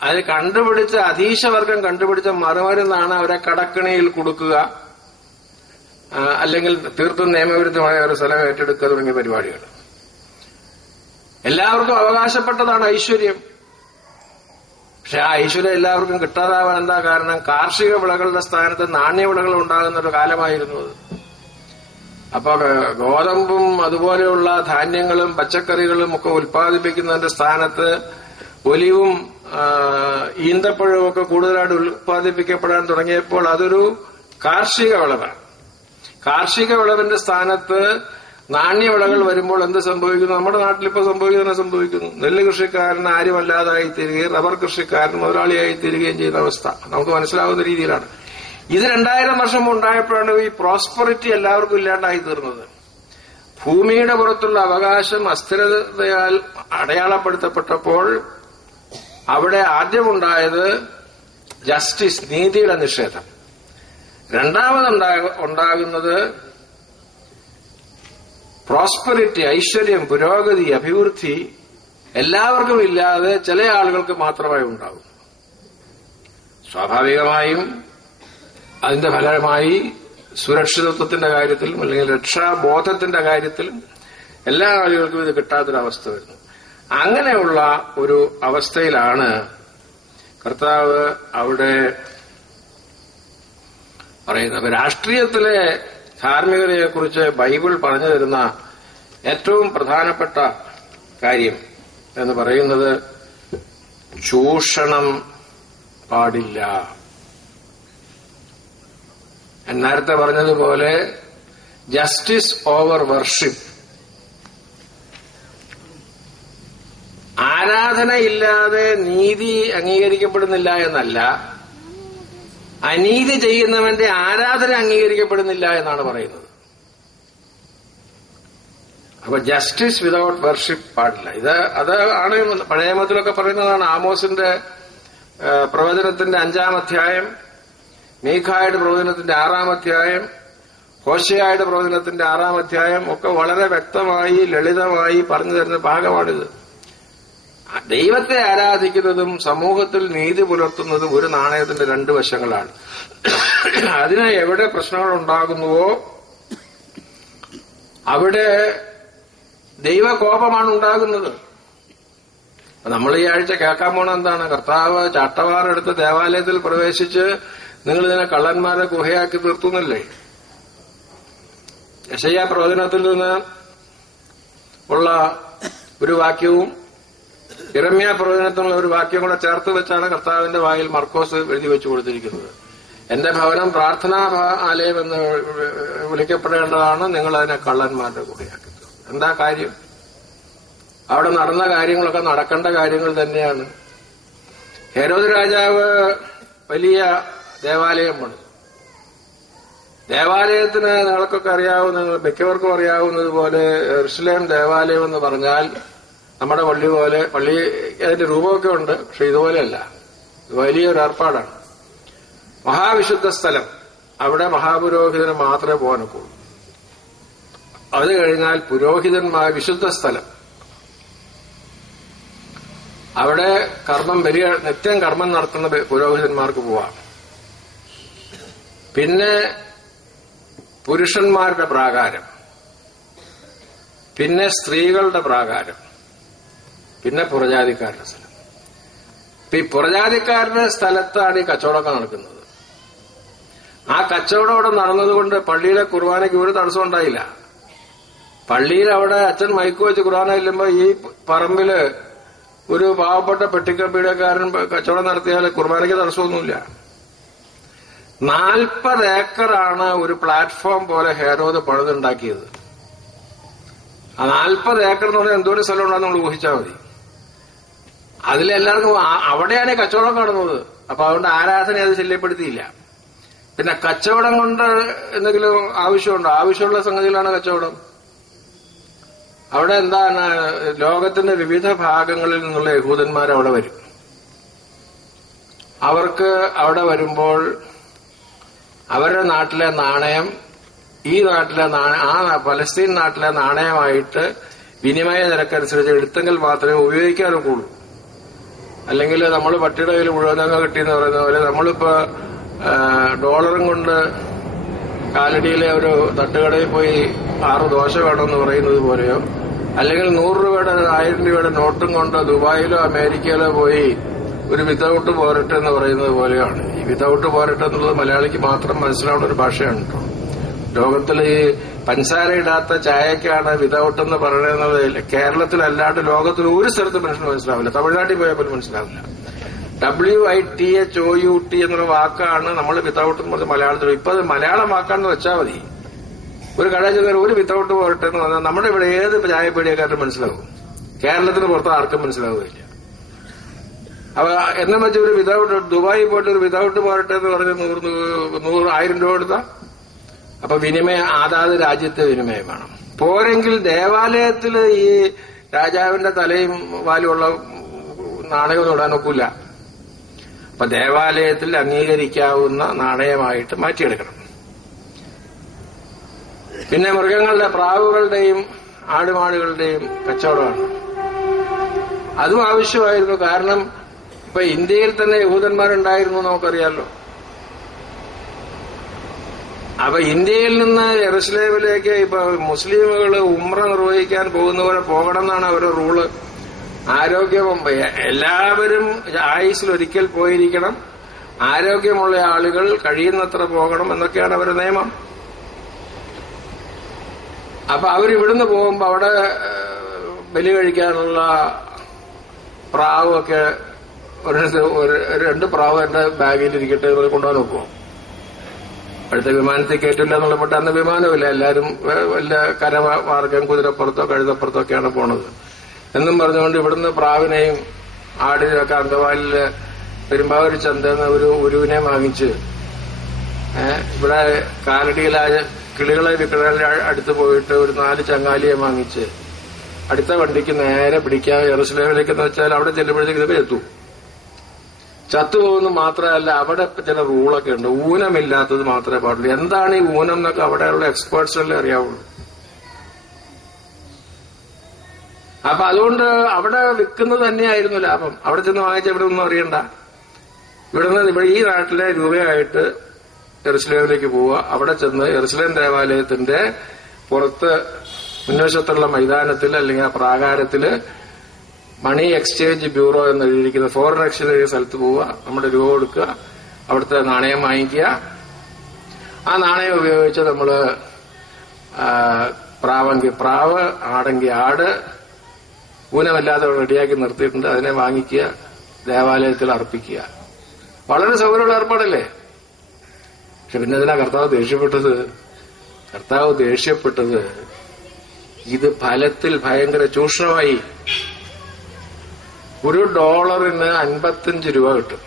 അത് കണ്ടുപിടിച്ച അധീശവർഗം കണ്ടുപിടിച്ച മറുമരുന്നാണ് അവരെ കടക്കിണിയിൽ കൊടുക്കുക, അല്ലെങ്കിൽ തീർത്തും നിയമവിരുദ്ധമായ ഒരു സ്ഥലം ഏറ്റെടുക്കുക തുടങ്ങിയ പരിപാടികൾ. എല്ലാവർക്കും അവകാശപ്പെട്ടതാണ് ഐശ്വര്യം. പക്ഷെ ആ ഐശ്വര്യം എല്ലാവർക്കും കിട്ടാതാവാൻ എന്താ കാരണം? കാർഷിക വിളകളുടെ സ്ഥാനത്ത് നാണ്യവിളകൾ ഉണ്ടാകുന്ന ഒരു കാലമായിരുന്നു അത്. അപ്പൊ ഗോതമ്പും അതുപോലെയുള്ള ധാന്യങ്ങളും പച്ചക്കറികളും ഒക്കെ ഉൽപ്പാദിപ്പിക്കുന്നതിന്റെ സ്ഥാനത്ത് ഒലിവും ഈന്തപ്പഴവും ഒക്കെ കൂടുതലായിട്ട് ഉൽപ്പാദിപ്പിക്കപ്പെടാൻ തുടങ്ങിയപ്പോൾ അതൊരു കാർഷിക വിളവാണ്. കാർഷിക വിളവിന്റെ സ്ഥാനത്ത് നാണ്യവിളകൾ വരുമ്പോൾ എന്ത് സംഭവിക്കുന്നു? നമ്മുടെ നാട്ടിലിപ്പോ സംഭവിക്കുന്നു. നെല്ല് കൃഷിക്കാരൻ ആരുമല്ലാതായി തീരുകയും റബ്ബർ കൃഷിക്കാരൻ മുതലാളിയായി തീരുകയും ചെയ്യുന്ന അവസ്ഥ നമുക്ക് മനസ്സിലാവുന്ന രീതിയിലാണ്. ഇത് 2000 വർഷം ഉണ്ടായപ്പോഴാണ് ഈ പ്രോസ്പെറിറ്റി എല്ലാവർക്കും ഇല്ലാണ്ടായി തീർന്നത്. ഭൂമിയുടെ പുറത്തുള്ള അവകാശം അസ്ഥിരതയാൽ അടയാളപ്പെടുത്തപ്പെട്ടപ്പോൾ അവിടെ ആദ്യമുണ്ടായത് ജസ്റ്റിസ്, നീതിയുടെ നിഷേധം. രണ്ടാമതുണ്ടാകുന്നത് പ്രോസ്പെറിറ്റി, ഐശ്വര്യം, പുരോഗതി, അഭിവൃദ്ധി എല്ലാവർക്കും ഇല്ലാതെ ചില ആളുകൾക്ക് മാത്രമേ ഉണ്ടാകൂ. സ്വാഭാവികമായും അതിന്റെ ഫലമായി സുരക്ഷിതത്വത്തിന്റെ കാര്യത്തിലും അല്ലെങ്കിൽ രക്ഷാബോധത്തിന്റെ കാര്യത്തിലും എല്ലാ ആളുകൾക്കും ഇത് കിട്ടാത്തൊരവസ്ഥ വരുന്നു. അങ്ങനെയുള്ള ഒരു അവസ്ഥയിലാണ് കർത്താവ് അവിടെ പറയുന്നത്. രാഷ്ട്രീയത്തിലെ ധാർമ്മികതയെക്കുറിച്ച് ബൈബിൾ പറഞ്ഞു തരുന്ന ഏറ്റവും പ്രധാനപ്പെട്ട കാര്യം എന്ന് പറയുന്നത് ചൂഷണം പാടില്ല. നേരത്തെ പറഞ്ഞതുപോലെ ജസ്റ്റിസ് ഓവർ വർഷിപ്പ്. ആരാധനയില്ലാതെ നീതി അംഗീകരിക്കപ്പെടുന്നില്ല എന്നല്ല, അനീതി ചെയ്യുന്നവന്റെ ആരാധന അംഗീകരിക്കപ്പെടുന്നില്ല എന്നാണ് പറയുന്നത്. അപ്പൊ ജസ്റ്റിസ് വിതൗട്ട് വർഷിപ്പ് പാടില്ല. അത് ആണ് പഴയ നിയമത്തിലൊക്കെ പറയുന്നതാണ്. ആമോസിന്റെ പ്രവചനത്തിന്റെ 5-ാം അധ്യായം, മീഖായുടെ പ്രവചനത്തിന്റെ 6-ാം അധ്യായം, ഹോശേയയുടെ പ്രവചനത്തിന്റെ 6-ാം അധ്യായം ഒക്കെ വളരെ വ്യക്തമായി ലളിതമായി പറഞ്ഞു തരുന്ന ഭാഗമാണിത്. ദൈവത്തെ ആരാധിക്കുന്നതും സമൂഹത്തിൽ നീതി പുലർത്തുന്നതും ഒരു നാണയത്തിന്റെ 2 വശങ്ങളാണ്. അതിന് എവിടെ പ്രശ്നങ്ങൾ ഉണ്ടാകുന്നുവോ അവിടെ ദൈവകോപമാണ് ഉണ്ടാകുന്നത്. നമ്മൾ ഈ ആഴ്ച കേൾക്കാൻ പോണ എന്താണ്? കർത്താവ് ചാട്ടവാറെടുത്ത് ദേവാലയത്തിൽ പ്രവേശിച്ച് നിങ്ങൾ ഇതിനെ കള്ളന്മാരെ ഗുഹയാക്കി തീർത്തുന്നില്ലേ? യെശയ്യാ പ്രവചനത്തിൽ നിന്ന് ഉള്ള ഒരു വാക്യവും യിരെമ്യാ പ്രവചനത്തിലുള്ള ഒരു വാക്യം കൂടെ ചേർത്ത് വെച്ചാണ് കർത്താവിന്റെ വായിൽ മർക്കോസ് എഴുതി വെച്ചു കൊടുത്തിരിക്കുന്നത്. എന്റെ ഭവനം പ്രാർത്ഥനാ ആലയം എന്ന് വിളിക്കപ്പെടേണ്ടതാണ്, നിങ്ങൾ അതിനെ കള്ളന്മാരുടെ ഗുഹയാക്കി. എന്താ കാര്യം? അവിടെ നടന്ന കാര്യങ്ങളൊക്കെ നടക്കേണ്ട കാര്യങ്ങൾ തന്നെയാണ്. ഹെരോദ് രാജാവ് വലിയ ദേവാലയം പണിതു. ദേവാലയത്തിന് നിങ്ങൾക്കൊക്കെ മിക്കവർക്കും അറിയാവുന്നതുപോലെ യെരുശലേം ദേവാലയം എന്ന് പറഞ്ഞാൽ നമ്മുടെ പള്ളി പോലെ, പള്ളി അതിന്റെ രൂപമൊക്കെ ഉണ്ട്, പക്ഷെ ഇതുപോലെയല്ല. വലിയൊരു ഏർപ്പാടാണ്. മഹാവിശുദ്ധ സ്ഥലം, അവിടെ മഹാപുരോഹിതന് മാത്രമേ പോകാനൊക്കുള്ളൂ. അത് കഴിഞ്ഞാൽ പുരോഹിതന്മാർ വിശുദ്ധ സ്ഥലം, അവിടെ നിത്യം കർമ്മം നടത്തുന്ന പുരോഹിതന്മാർക്ക് പോവാം. പിന്നെ പുരുഷന്മാരുടെ പ്രാകാരം, പിന്നെ സ്ത്രീകളുടെ പ്രാകാരം, പിന്നെ പുറജാതിക്കാരുടെ സ്ഥലം. ഈ പുറജാതിക്കാരുടെ സ്ഥലത്താണ് ഈ കച്ചവടമൊക്കെ നടക്കുന്നത്. ആ കച്ചവടം അവിടെ നടന്നതുകൊണ്ട് പള്ളിയിലെ കുർബാനയ്ക്ക് ഒരു തടസ്സം ഉണ്ടായില്ല. പള്ളിയിൽ അവിടെ അച്ഛൻ മൈക്ക് വെച്ച് കുർബാന ഇല്ലുമ്പോ ഈ പറമ്പില് ഒരു പാവപ്പെട്ട പെട്ടിക്കപ്പീടക്കാരൻ കച്ചവടം നടത്തിയാൽ കുർബാനയ്ക്ക് തടസ്സമൊന്നുമില്ല. 40 ഏക്കറാണ് ഒരു പ്ലാറ്റ്ഫോം പോലെ ഹെരോദ് പണിതുണ്ടാക്കിയത്. ആ 40 ഏക്കർ എന്ന് പറഞ്ഞാൽ എന്തോരം സ്ഥലം ഉണ്ടാകുന്ന നമ്മൾ ഊഹിച്ചാൽ മതി. അതിലെല്ലാവർക്കും അവിടെയാണ് കച്ചവടം നടന്നത്. അപ്പൊ അതുകൊണ്ട് ആരാധന അത് ശല്യപ്പെടുത്തിയില്ല. പിന്നെ കച്ചവടം കൊണ്ട് എന്തെങ്കിലും ആവശ്യമുണ്ടോ? ആവശ്യമുള്ള സംഗതികളാണ് കച്ചവടം. അവിടെ എന്താണ്? ലോകത്തിന്റെ വിവിധ ഭാഗങ്ങളിൽ നിന്നുള്ള യഹൂദന്മാർ അവിടെ വരും. അവർക്ക് അവിടെ വരുമ്പോൾ അവരുടെ നാട്ടിലെ നാണയം ഈ നാട്ടിലെ പലസ്തീൻ നാട്ടിലെ നാണയമായിട്ട് വിനിമയ നിരക്കനുസരിച്ച് എടുത്തെങ്കിൽ മാത്രമേ ഉപയോഗിക്കാനൊക്കുള്ളൂ. അല്ലെങ്കിൽ നമ്മൾ പട്ടിയുടെ കയ്യിൽ മുഴുവനങ്ങ കിട്ടിയെന്ന് പറയുന്ന പോലെ നമ്മളിപ്പോ ഡോളറും കൊണ്ട് കാലടിയിലെ ഒരു തട്ടുകടയിൽ പോയി 6 ദോശ വേണമെന്ന് പറയുന്നത് പോലെയോ, അല്ലെങ്കിൽ 100 രൂപയുടെ 1000 രൂപയുടെ നോട്ടും കൊണ്ട് ദുബായിലോ അമേരിക്കയിലോ പോയി ഒരു വിതൗട്ട് പോരട്ടെ എന്ന് പറയുന്നത് പോലെയാണ്. ഈ വിതൗട്ട് പോരട്ടെ എന്നുള്ളത് മലയാളിക്ക് മാത്രം മനസ്സിലാവുന്ന ഒരു ഭാഷയാണ് കേട്ടോ. ലോകത്തിൽ ഈ പഞ്ചസാര ഇടാത്ത ചായക്കാണ് വിതൗട്ട് എന്ന് പറയുന്നത്. കേരളത്തിലല്ലാണ്ട് ലോകത്തിൽ ഒരു സ്ഥലത്ത് മനുഷ്യന് മനസ്സിലാവില്ല. തമിഴ്നാട്ടിൽ പോയാൽ പോലും മനസ്സിലാവില്ല. WITHOUT എന്നുള്ള വാക്കാണ് നമ്മൾ വിതൗട്ട് എന്ന് പറഞ്ഞ മലയാളത്തിൽ. ഇപ്പൊ അത് മലയാളം വാക്കാണെന്ന് വെച്ചാൽ മതി. ഒരു കടയിൽ ചെന്നാൽ ഒരു വിതൗട്ട് പോരട്ടെ എന്ന് പറഞ്ഞാൽ നമ്മുടെ ഇവിടെ ഏത് ചായപ്പീടിയക്കാരനും മനസ്സിലാവും. കേരളത്തിന് പുറത്ത് ആർക്കും മനസ്സിലാവുകയില്ല. അപ്പൊ എന്നെ വെച്ച് ഒരു വിതൗട്ട് ദുബായി പോയിട്ട് ഒരു വിതൗട്ട് പോരട്ടെ എന്ന് പറഞ്ഞ് 100,000 രൂപ കൊടുത്താ അപ്പൊ വിനിമയം അതാത് രാജ്യത്തെ വിനിമയം വേണം. പോരെങ്കിൽ ദേവാലയത്തിൽ ഈ രാജാവിന്റെ തലയും വാലുമുള്ള നാണയമൊന്നും ഇടാൻ ഒക്കില്ല. അപ്പൊ ദേവാലയത്തിൽ അംഗീകരിക്കാവുന്ന നാണയമായിട്ട് മാറ്റിയെടുക്കണം. പിന്നെ മൃഗങ്ങളുടെ, പ്രാവുകളുടെയും ആടുമാടുകളുടെയും കച്ചവടമാണ്. അതും ആവശ്യമായിരുന്നു. കാരണം ഇപ്പൊ ഇന്ത്യയിൽ തന്നെ യഹൂദന്മാരുണ്ടായിരുന്നു നമുക്കറിയാമല്ലോ. അപ്പൊ ഇന്ത്യയിൽ നിന്ന് യെരുശലേമിലേക്ക് ഇപ്പൊ മുസ്ലിമുകൾ ഉംറ നിർവഹിക്കാൻ പോകുന്ന പോലെ പോകണം എന്നാണ് അവരുടെ റൂള്. ആരോഗ്യം എല്ലാവരും ആയുസ്സിൽ ഒരിക്കൽ പോയിരിക്കണം, ആരോഗ്യമുള്ള ആളുകൾ കഴിയുന്നത്ര പോകണം എന്നൊക്കെയാണ് അവരുടെ നിയമം. അപ്പൊ അവരിവിടുന്ന് പോകുമ്പോ അവിടെ ബലി കഴിക്കാനുള്ള പ്രാവൊക്കെ ഒരു 2 പ്രാവ് എന്റെ ബാഗിൽ ഇരിക്കട്ടെ കൊണ്ടുപോകാൻ നോക്കുമോ? അടുത്ത വിമാനത്തിൽ കയറ്റില്ല എന്നുള്ള പെട്ട അന്ന് വിമാനമില്ല, എല്ലാവരും വല്ല കരമാർഗം കുതിരപ്പുറത്തോ കഴുതപ്പുറത്തോ ഒക്കെയാണ് പോണത് എന്നും പറഞ്ഞുകൊണ്ട് ഇവിടുന്ന് പ്രാവിനെയും ആടിനെയൊക്കെ അങ്കവാലില് പെരുമ്പാവൂർ ചന്തന്ന് ഒരു ഉരുവിനെ വാങ്ങിച്ച് ഇവിടെ കാലടിയിലായ കിളികളെ വിൽക്കുന്ന അടുത്ത് പോയിട്ട് ഒരു 4 ചങ്ങാലിയെ വാങ്ങിച്ച് അടുത്ത വണ്ടിക്ക് നേരെ പിടിക്കാൻ യെറുശലേമിലേക്കെന്ന് വെച്ചാൽ അവിടെ ചെല്ലുമ്പോഴത്തേക്ക് ഇതൊക്കെ ചത്തുപോകുന്ന മാത്രമല്ല അവിടെ ചില റൂളൊക്കെ ഉണ്ട്. ഊനമില്ലാത്തത് മാത്രമേ പാടുള്ളൂ. എന്താണ് ഈ ഊനം എന്നൊക്കെ അവിടെയുള്ള എക്സ്പേർട്സല്ലേ അറിയാവുള്ളൂ. അപ്പൊ അതുകൊണ്ട് അവിടെ വിൽക്കുന്നത് തന്നെയായിരുന്നു ലാഭം. അവിടെ ചെന്ന് വാങ്ങിച്ച ഇവിടെ ഒന്നും അറിയണ്ട. ഇവിടെ ഈ നാട്ടിലെ രൂപയായിട്ട് യെറുശലേമിലേക്ക് പോവുക, അവിടെ ചെന്ന് യെറുശലേം ദേവാലയത്തിന്റെ പുറത്ത് മുൻവശത്തുള്ള മൈതാനത്തിൽ അല്ലെങ്കിൽ ആ പ്രാകാരത്തില് മണി എക്സ്ചേഞ്ച് ബ്യൂറോ എന്ന് എഴുതിയിരിക്കുന്ന ഫോറിൻ എക്സ്ചേഞ്ച് സ്ഥലത്ത് പോവുക, നമ്മുടെ രൂപ കൊടുക്കുക, അവിടുത്തെ നാണയം വാങ്ങിക്കുക. ആ നാണയം ഉപയോഗിച്ച് നമ്മള് പ്രാവെങ്കിൽ പ്രാവ്, ആടെങ്കിൽ ആട്, ഊനമല്ലാതെ റെഡിയാക്കി നിർത്തിയിട്ടുണ്ട്, അതിനെ വാങ്ങിക്കുക, ദേവാലയത്തിൽ അർപ്പിക്കുക. വളരെ സൗകര്യമുള്ള ഏർപ്പാടല്ലേ? പക്ഷെ പിന്നെ ഇതിനാ കർത്താവ് ദേഷ്യപ്പെട്ടത് ഇത് ഫലത്തിൽ ഭയങ്കര ചൂഷണമായി. $1 $55 കിട്ടും.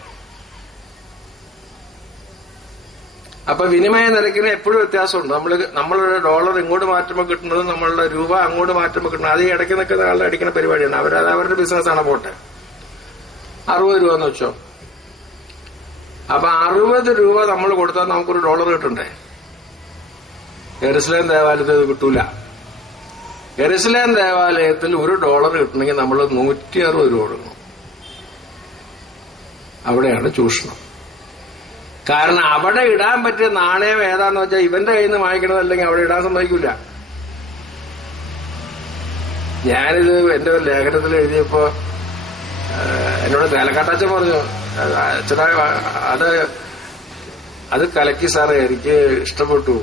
അപ്പൊ വിനിമയ നിരക്കിന് എപ്പോഴും വ്യത്യാസമുണ്ട്. നമ്മളുടെ ഡോളർ ഇങ്ങോട്ട് മാറ്റുമ്പോൾ കിട്ടുന്നതും നമ്മളുടെ രൂപ അങ്ങോട്ട് മാറ്റുമ്പോൾ കിട്ടുന്നത് അത് ഈ ഇടയ്ക്ക് നിൽക്കുന്ന ആളുടെ അടിക്കുന്ന പരിപാടിയാണ്. അവരുടെ ബിസിനസ്സാണ്. പോട്ടെ, $60 എന്ന് വെച്ചോ. അപ്പൊ $60 നമ്മൾ കൊടുത്താൽ നമുക്കൊരു $1 കിട്ടണ്ടേ? യെരുശലേം ദേവാലയത്തിൽ അത് കിട്ടൂല. യെരുശലേം ദേവാലയത്തിൽ $1 കിട്ടണമെങ്കിൽ നമ്മൾ $160 കൊടുക്കണം. അവിടെയാണ് ചൂഷണം. കാരണം അവിടെ ഇടാൻ പറ്റിയ നാണയം ഏതാന്ന് വെച്ചാൽ ഇവന്റെ കയ്യിൽ നിന്ന് വാങ്ങിക്കണതല്ലെങ്കിൽ അവിടെ ഇടാൻ സമ്മതിക്കില്ല. ഞാനിത് എന്റെ ഒരു ലേഖനത്തിൽ എഴുതിയപ്പോ എന്നോട് തേലക്കാട്ടച്ചൻ പറഞ്ഞു, അച്ഛനാ അത് കലക്കി സാറേ, എനിക്ക് ഇഷ്ടപ്പെട്ടു,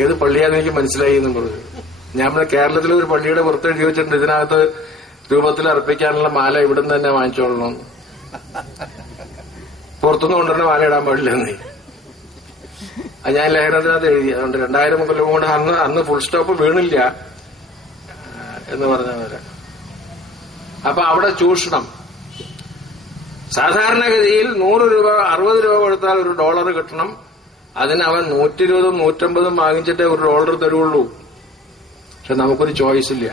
ഏത് പള്ളിയാന്ന് എനിക്ക് മനസ്സിലായി എന്നും പറഞ്ഞു. ഞാൻ കേരളത്തിലെ ഒരു പള്ളിയുടെ പുറത്ത് എഴുതി വെച്ചിട്ടുണ്ട്, ഇതിനകത്ത് രൂപത്തിൽ അർപ്പിക്കാനുള്ള മാല ഇവിടുന്ന് തന്നെ വാങ്ങിച്ചോളണം, പുറത്തുനിന്ന് കൊണ്ടുവരുന്ന മാല ഇടാൻ പാടില്ലെന്ന്. അത് ഞാൻ ലേഖനത്തിനകത്ത് എഴുതി. അതുകൊണ്ട് 2000 കൊല്ലം കൊണ്ട് അന്ന് ഫുൾ സ്റ്റോപ്പ് വീണില്ല എന്ന് പറഞ്ഞവര്. അപ്പൊ അവിടെ ചൂഷണം. സാധാരണഗതിയിൽ $100 $60 കൊടുത്താൽ $1 കിട്ടണം. അതിന് അവൻ 120 150 വാങ്ങിച്ചിട്ടേ $1 തരുള്ളൂ. പക്ഷെ നമുക്കൊരു ചോയ്സ് ഇല്ല.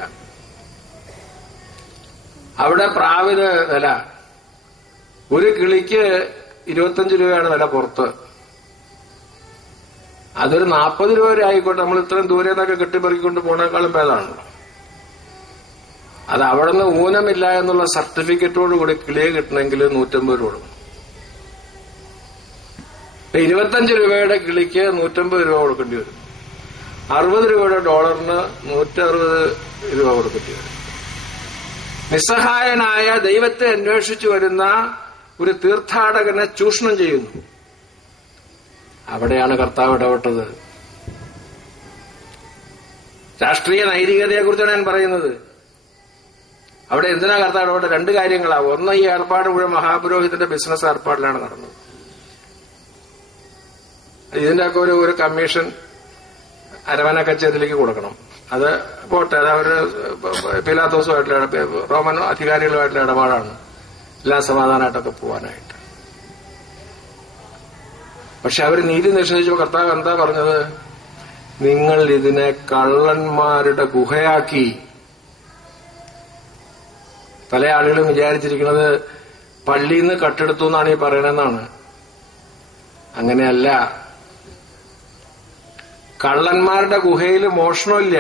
അവിടെ പ്രാവിന് വില, ഒരു കിളിക്ക് $25 വില പുറത്ത്. അതൊരു $40 വരെ ആയിക്കോട്ടെ, നമ്മൾ ഇത്രയും ദൂരെ നിന്നൊക്കെ കെട്ടിപ്പറിക്കൊണ്ട് പോണേക്കാളും ഭേദമാണ്. അത് അവിടെ നിന്ന് ഊനമില്ല എന്നുള്ള സർട്ടിഫിക്കറ്റോടുകൂടി കിളിയെ കിട്ടണമെങ്കിൽ $150 കൊടുക്കണം. $25 കിളിക്ക് $150 കൊടുക്കേണ്ടി വരും. $60 ഡോളറിന് $160 കൊടുക്കേണ്ടി വരും. നിസ്സഹായനായ ദൈവത്തെ അന്വേഷിച്ചു വരുന്ന ഒരു തീർത്ഥാടകനെ ചൂഷണം ചെയ്യുന്നു. അവിടെയാണ് കർത്താവ് ഇടപെട്ടത്. രാഷ്ട്രീയ നൈതികതയെക്കുറിച്ചാണ് ഞാൻ പറയുന്നത്. അവിടെ എന്തിനാ കർത്താവ് ഇടപെട്ട? 2 കാര്യങ്ങളാണ്. ഒന്ന്, ഈ ഏർപ്പാട് മുഴുവൻ മഹാപുരോഹിതന്റെ ബിസിനസ് ഏർപ്പാടിലാണ് നടന്നത്. ഇതിന്റെയൊക്കെ ഒരു കമ്മീഷൻ അരവന കച്ചേരിയിലേക്ക് കൊടുക്കണം. അത് പോട്ടെ, അത് അവര് പിലാത്തോസുമായിട്ടുള്ള റോമൻ അധികാരികളുമായിട്ടുള്ള ഇടപാടാണ്, എല്ലാം സമാധാനമായിട്ടൊക്കെ പോവാനായിട്ട്. പക്ഷെ അവര് നീതി നിഷേധിച്ചപ്പോൾ കർത്താവ് എന്താ പറഞ്ഞത്? നിങ്ങൾ ഇതിനെ കള്ളന്മാരുടെ ഗുഹയാക്കി. പല ആളുകളും വിചാരിച്ചിരിക്കുന്നത് പള്ളിയിൽ നിന്ന് കട്ടെടുത്തു എന്നാണ് ഈ പറയണെന്നാണ്. അങ്ങനെയല്ല. കള്ളന്മാരുടെ ഗുഹയിൽ മോഷണമില്ല.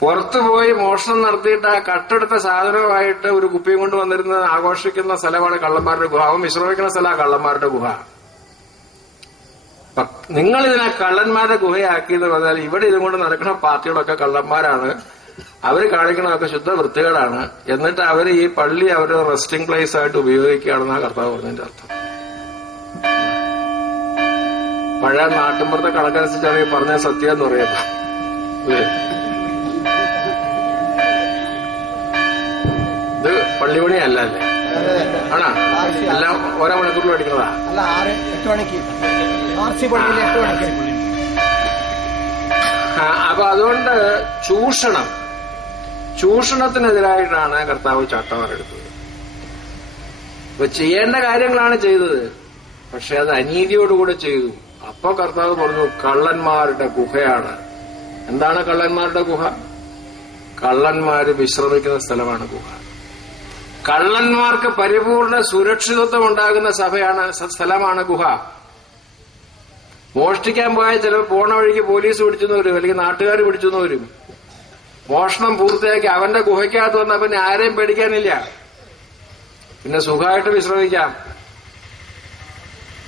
പുറത്തുപോയി മോഷണം നടത്തിയിട്ട് ആ കട്ടെടുത്ത സാധനവുമായിട്ട് ഒരു കുപ്പിയും കൊണ്ട് വന്നിരുന്ന ആഘോഷിക്കുന്ന സ്ഥലമാണ് കള്ളന്മാരുടെ ഗുഹ. അവൻ വിശ്രമിക്കുന്ന സ്ഥലമാണ് കള്ളന്മാരുടെ ഗുഹ. നിങ്ങൾ ഇതിനെ കള്ളന്മാരുടെ ഗുഹയാക്കി എന്ന് പറഞ്ഞാൽ ഇവിടെ ഇതുകൊണ്ട് നടക്കുന്ന പാർട്ടികളൊക്കെ കള്ളന്മാരാണ്, അവര് കാണിക്കണതൊക്കെ ശുദ്ധ വൃത്തികളാണ്. എന്നിട്ട് അവര് ഈ പള്ളി അവരുടെ റെസ്റ്റിംഗ് പ്ലേസ് ആയിട്ട് ഉപയോഗിക്കുകയാണെന്നാണ് കർത്താവ് പറഞ്ഞതിന്റെ അർത്ഥം. പഴയ നാട്ടിൻപുറത്തെ കണക്കനുസരിച്ചാണ് ഈ പറഞ്ഞ സത്യം എന്ന് പറയുന്നത്. പള്ളിപണി അല്ല അല്ലേ? ആണോ? എല്ലാം ഓരോ മണിക്കൂറിൽ പഠിക്കുന്നതാ? അല്ല, 6-8 മണിക്ക് RC പള്ളിയിൽ 8 മണിക്ക്. അപ്പൊ അതുകൊണ്ട് ചൂഷണത്തിനെതിരായിട്ടാണ് കർത്താവ് ചട്ടവരെടുത്തത്. ഇപ്പൊ ചെയ്യേണ്ട കാര്യങ്ങളാണ് ചെയ്തത്, പക്ഷെ അത് അനീതിയോടുകൂടെ ചെയ്തു. അപ്പൊ കർത്താവ് പറഞ്ഞു കള്ളന്മാരുടെ ഗുഹയാണ്. എന്താണ് കള്ളന്മാരുടെ ഗുഹ? കള്ളന്മാര് വിശ്രമിക്കുന്ന സ്ഥലമാണ് ഗുഹ. കള്ളന്മാർക്ക് പരിപൂർണ സുരക്ഷിതത്വം ഉണ്ടാകുന്ന സ്ഥലമാണ് ഗുഹ. മോഷ്ടിക്കാൻ പോയാൽ ചിലപ്പോൾ പോണ വഴിക്ക് പോലീസ് പിടിച്ചെന്ന് വരും, അല്ലെങ്കിൽ നാട്ടുകാർ പിടിച്ചെന്ന് വരും. മോഷണം പൂർത്തിയാക്കി അവന്റെ ഗുഹയ്ക്കകത്ത് വന്നാൽ പിന്നെ ആരെയും പേടിക്കാനില്ല, പിന്നെ സുഖമായിട്ട് വിശ്രമിക്കാം.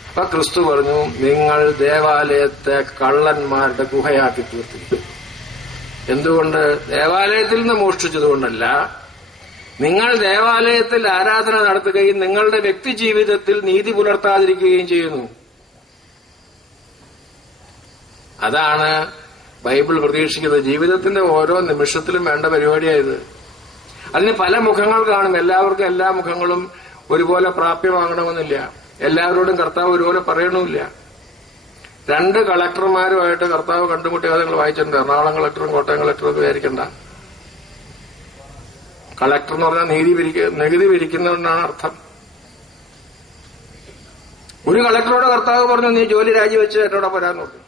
അപ്പൊ ക്രിസ്തു പറഞ്ഞു, നിങ്ങൾ ദേവാലയത്തെ കള്ളന്മാരുടെ ഗുഹയാക്കി തീർത്തിരിക്കും. എന്തുകൊണ്ട്? ദേവാലയത്തിൽ നിന്ന് മോഷ്ടിച്ചതുകൊണ്ടല്ല, നിങ്ങൾ ദേവാലയത്തിൽ ആരാധന നടത്തുകയും നിങ്ങളുടെ വ്യക്തി ജീവിതത്തിൽ നീതി പുലർത്താതിരിക്കുകയും ചെയ്യുന്നു. അതാണ് ബൈബിൾ പ്രതീക്ഷിക്കുന്നത്. ജീവിതത്തിന്റെ ഓരോ നിമിഷത്തിലും വേണ്ട പരിപാടിയായത്. അതിന് പല മുഖങ്ങൾ കാണും. എല്ലാവർക്കും എല്ലാ മുഖങ്ങളും ഒരുപോലെ പ്രാപ്യമാകണമെന്നില്ല. എല്ലാവരോടും കർത്താവ് ഒരുപോലെ പറയണമില്ല. 2 കളക്ടർമാരുമായിട്ട് കർത്താവ് കണ്ടുമുട്ടിയ നിങ്ങൾ വായിച്ചിട്ടുണ്ട്. എറണാകുളം കളക്ടറും കോട്ടയം കളക്ടറും എന്ന് വിചാരിക്കണ്ട. കളക്ടർ എന്ന് പറഞ്ഞാൽ നികുതി പിരിക്കുന്നതുകൊണ്ടാണ് അർത്ഥം. ഒരു കളക്ടറോട് കർത്താവ് പറഞ്ഞു, നീ ജോലി രാജിവെച്ച് എന്നോട് വരാൻ നോക്കും.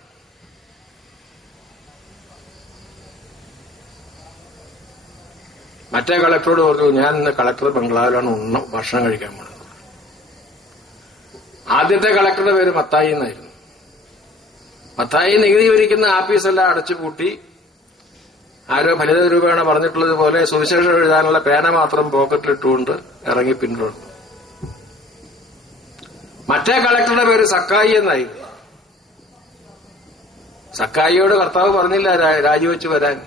മറ്റേ കളക്ടറോട് പറഞ്ഞു, ഞാൻ ഇന്ന് കളക്ടർ ബംഗ്ലാവിലാണ് ഭക്ഷണം കഴിക്കാൻ പോണത്. ആദ്യത്തെ കളക്ടറുടെ പേര് മത്തായി എന്നായിരുന്നു. മത്തായി നികുതി പിരിക്കുന്ന ആഫീസെല്ലാം അടച്ചുപൂട്ടി, ആരോ ഫലിത രൂപേണ പറഞ്ഞിട്ടുള്ളതുപോലെ സുവിശേഷം എഴുതാനുള്ള പേന മാത്രം പോക്കറ്റിലിട്ടുകൊണ്ട് ഇറങ്ങി പിന്തുടർന്നു. മറ്റേ കളക്ടറുടെ പേര് സക്കായി എന്നായിരുന്നു. സക്കായിയോട് കർത്താവ് പറഞ്ഞില്ല രാജിവെച്ച് വരാൻ.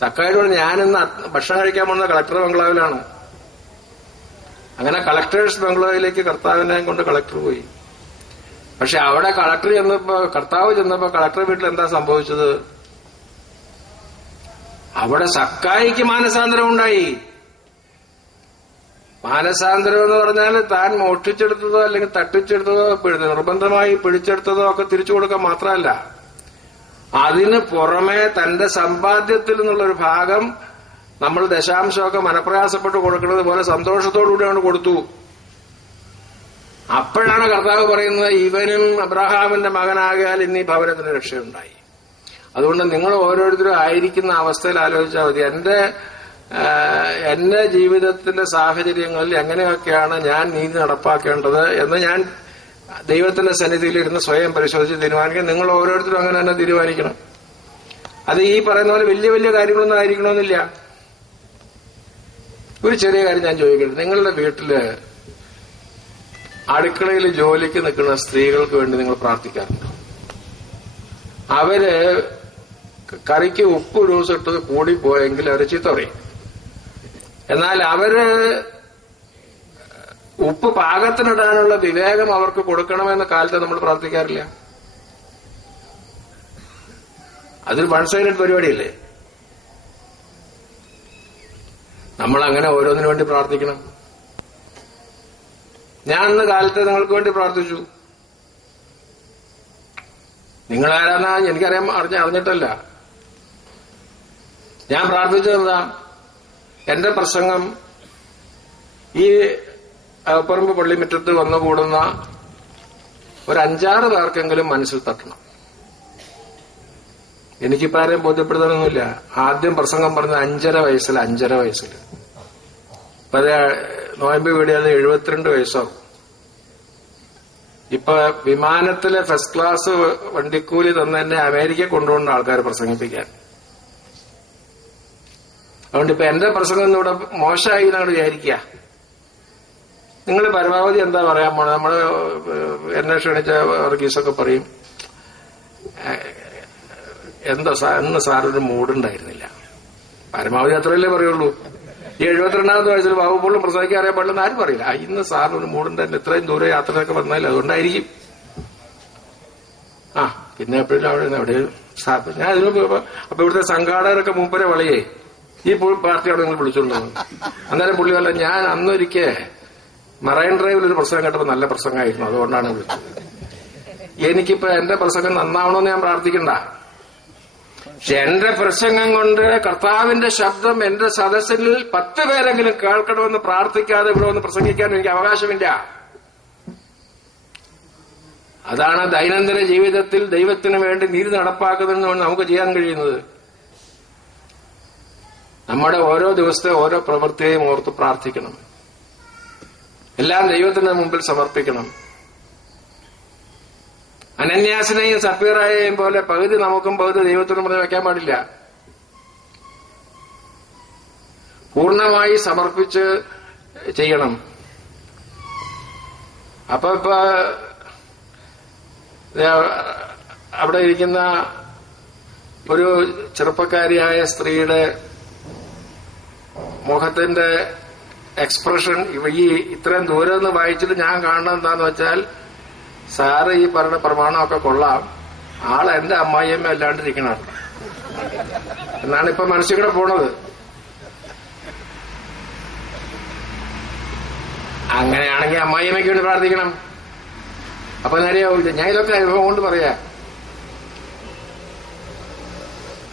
സക്കായിയോട് ഞാനിന്ന് ഭക്ഷണം കഴിക്കാൻ പോകുന്ന കളക്ടർ ബംഗ്ലാവിലാണ്. അങ്ങനെ കളക്ടേഴ്സ് ബംഗ്ലാവിലേക്ക് കർത്താവിനെ കൊണ്ട് കളക്ടർ പോയി. പക്ഷെ അവിടെ കർത്താവ് ചെന്നപ്പോ കളക്ടർ വീട്ടിൽ എന്താ സംഭവിച്ചത്? അവിടെ സക്കായിക്ക് മാനസാന്തരം ഉണ്ടായി. മാനസാന്തരം എന്ന് പറഞ്ഞാൽ താൻ മോഷ്ടിച്ചെടുത്തതോ അല്ലെങ്കിൽ തട്ടിച്ചെടുത്തതോ നിർബന്ധമായി പിടിച്ചെടുത്തതോ ഒക്കെ തിരിച്ചു കൊടുക്കാൻ മാത്രമല്ല, അതിന് പുറമെ തന്റെ സമ്പാദ്യത്തിൽ നിന്നുള്ളൊരു ഭാഗം നമ്മൾ ദശാംശമൊക്കെ മനപ്രയാസപ്പെട്ട് കൊടുക്കുന്നത് പോലെ സന്തോഷത്തോടുകൂടിയാണ് കൊടുത്തു. അപ്പോഴാണ് കർത്താവ് പറയുന്നത്, ഇവനും അബ്രഹാമിന്റെ മകനാകിയാൽ ഇന്നീ ഭവനത്തിന് രക്ഷയുണ്ടായി. അതുകൊണ്ട് നിങ്ങൾ ഓരോരുത്തരും ആയിരിക്കുന്ന അവസ്ഥയിൽ ആലോചിച്ചാൽ മതി. എന്റെ ജീവിതത്തിന്റെ സാഹചര്യങ്ങളിൽ എങ്ങനെയൊക്കെയാണ് ഞാൻ നീതി നടപ്പാക്കേണ്ടത് എന്ന് ഞാൻ ദൈവത്തിന്റെ സന്നിധിയിലിരുന്ന് സ്വയം പരിശോധിച്ച് തീരുമാനിക്കണം. നിങ്ങൾ ഓരോരുത്തരും അങ്ങനെ തന്നെ തീരുമാനിക്കണം. അത് ഈ പറയുന്ന പോലെ വലിയ വലിയ കാര്യങ്ങളൊന്നും ആയിരിക്കണമെന്നില്ല. ഒരു ചെറിയ കാര്യം ഞാൻ ചോദിക്കട്ടെ, നിങ്ങളുടെ വീട്ടില് അടുക്കളയിൽ ജോലിക്ക് നിൽക്കുന്ന സ്ത്രീകൾക്ക് വേണ്ടി നിങ്ങൾ പ്രാർത്ഥിക്കാറുണ്ടോ? അവര് കറിക്ക് ഉപ്പ് ഒരു ദിവസം ഇട്ടത് കൂടിപ്പോയെങ്കിൽ അവരെ ചീത്ത പറയും. എന്നാൽ അവര് ഉപ്പ് പാകത്തിനിടാനുള്ള വിവേകം അവർക്ക് കൊടുക്കണമെന്ന കാലത്ത് നമ്മൾ പ്രാർത്ഥിക്കാറില്ല. അതൊരു വൺ സൈഡഡ് പരിപാടിയല്ലേ? നമ്മൾ അങ്ങനെ ഓരോന്നിനു വേണ്ടി പ്രാർത്ഥിക്കണം. ഞാൻ ഇന്ന് കാലത്ത് നിങ്ങൾക്ക് വേണ്ടി പ്രാർത്ഥിച്ചു. നിങ്ങളാരാന്നാ എനിക്കറിയാൻ അറിഞ്ഞിട്ടല്ല. ഞാൻ പ്രാർത്ഥിച്ചതെന്താ? എന്റെ പ്രസംഗം ഈ പറമ്പ് പള്ളിമുറ്റത്ത് വന്നുകൂടുന്ന ഒരു 5-6 പേർക്കെങ്കിലും മനസ്സിൽ തട്ടണം. എനിക്കിപ്പോ ആരെയും ബോധ്യപ്പെടുത്താനൊന്നുമില്ല. ആദ്യം പ്രസംഗം പറഞ്ഞ 5.5 വയസ്സിൽ ഇപ്പൊ നോയമ്പ് വീടിയത് 72 വയസ്സാവും. ഇപ്പൊ വിമാനത്തിലെ ഫസ്റ്റ് ക്ലാസ് വണ്ടിക്കൂലി തന്നെ എന്നെ അമേരിക്ക കൊണ്ടുപോകുന്ന ആൾക്കാർ പ്രസംഗിപ്പിക്കാൻ. അതുകൊണ്ട് ഇപ്പൊ എന്റെ പ്രസംഗം ഇവിടെ മോശമായി എന്നാണ് വിചാരിക്കുക. നിങ്ങൾ പരമാവധി എന്താ പറയാൻ പോണത്? നമ്മള് എന്നെ ക്ഷണിച്ച വർഗീസൊക്കെ പറയും, എന്താ ഇന്ന് സാറൊരു മൂടുണ്ടായിരുന്നില്ല. പരമാവധി അത്രയല്ലേ പറയുള്ളൂ. ഈ 72ാമത്തെ വയസ്സിൽ ബാബുപോളും പ്രസംഗിക്കാൻ അറിയാൻ പാടില്ലെന്ന് ആരും പറയില്ല. ഇന്ന് സാറിനൊരു മൂടുണ്ടായിരുന്നു, ഇത്രയും ദൂരെ യാത്രയൊക്കെ വന്നാലും അതുകൊണ്ടായിരിക്കും. പിന്നെ എപ്പോഴും അവിടെ ഞാൻ ഇതിന് അപ്പൊ ഇവിടുത്തെ സംഘാടകരൊക്കെ മുമ്പരെ വളയേ ഈ പാർട്ടിയോട് നിങ്ങൾ വിളിച്ചോണ്ടത്. അന്നേരം പുള്ളി പറഞ്ഞ ഞാൻ അന്നൊരിക്കെ മറൈൻ ഡ്രൈവിൽ ഒരു പ്രസംഗം കേട്ടപ്പോ നല്ല പ്രസംഗമായിരുന്നു, അതുകൊണ്ടാണ് വിളിച്ചത്. എനിക്കിപ്പോ എന്റെ പ്രസംഗം നന്നാവണമെന്ന് ഞാൻ പ്രാർത്ഥിക്കണ്ട. പക്ഷെ എന്റെ പ്രസംഗം കൊണ്ട് കർത്താവിന്റെ ശബ്ദം എന്റെ സദസ്സിൽ 10 പേരെങ്കിലും കേൾക്കണമെന്ന് പ്രാർത്ഥിക്കാതെ ഇവിടെ വന്ന് പ്രസംഗിക്കാൻ എനിക്ക് അവകാശമില്ല. അതാണ് ദൈനംദിന ജീവിതത്തിൽ ദൈവത്തിന് വേണ്ടി നീതി നടപ്പാക്കുന്നതെന്ന് നമുക്ക് ചെയ്യാൻ കഴിയുന്നത്. നമ്മുടെ ഓരോ ദിവസത്തെ ഓരോ പ്രവൃത്തിയെയും ഓർത്ത് പ്രാർത്ഥിക്കണം. എല്ലാം ദൈവത്തിന്റെ മുമ്പിൽ സമർപ്പിക്കണം. അനന്യാസിനെയും സപ്പീറായെയും പോലെ പകുതി നമുക്കും പകുതി ദൈവത്തിനും പറഞ്ഞ് വെക്കാൻ പാടില്ല. പൂർണ്ണമായി സമർപ്പിച്ച് ചെയ്യണം. ഇപ്പൊ അവിടെ ഇരിക്കുന്ന ഒരു ചെറുപ്പക്കാരിയായ സ്ത്രീയുടെ മുഖത്തിന്റെ എക്സ്പ്രഷൻ ഈ ഇത്രയും ദൂരം നിന്ന് വായിച്ചിട്ട് ഞാൻ കാണുന്നത് എന്താന്ന് വെച്ചാൽ, സാറ് ഈ പറഞ്ഞ പ്രമാണമൊക്കെ കൊള്ളാം, ആള് എന്റെ അമ്മായിയമ്മ അല്ലാണ്ടിരിക്കണം എന്നാണ് ഇപ്പൊ മനസ്സിൽ കൂടെ പോണത്. അങ്ങനെയാണെങ്കിൽ അമ്മായിയമ്മയ്ക്ക് വേണ്ടി പ്രാർത്ഥിക്കണം. അപ്പൊ നേരെയാവില്ല. ഞാൻ ഇതൊക്കെ അനുഭവം കൊണ്ട് പറയാ.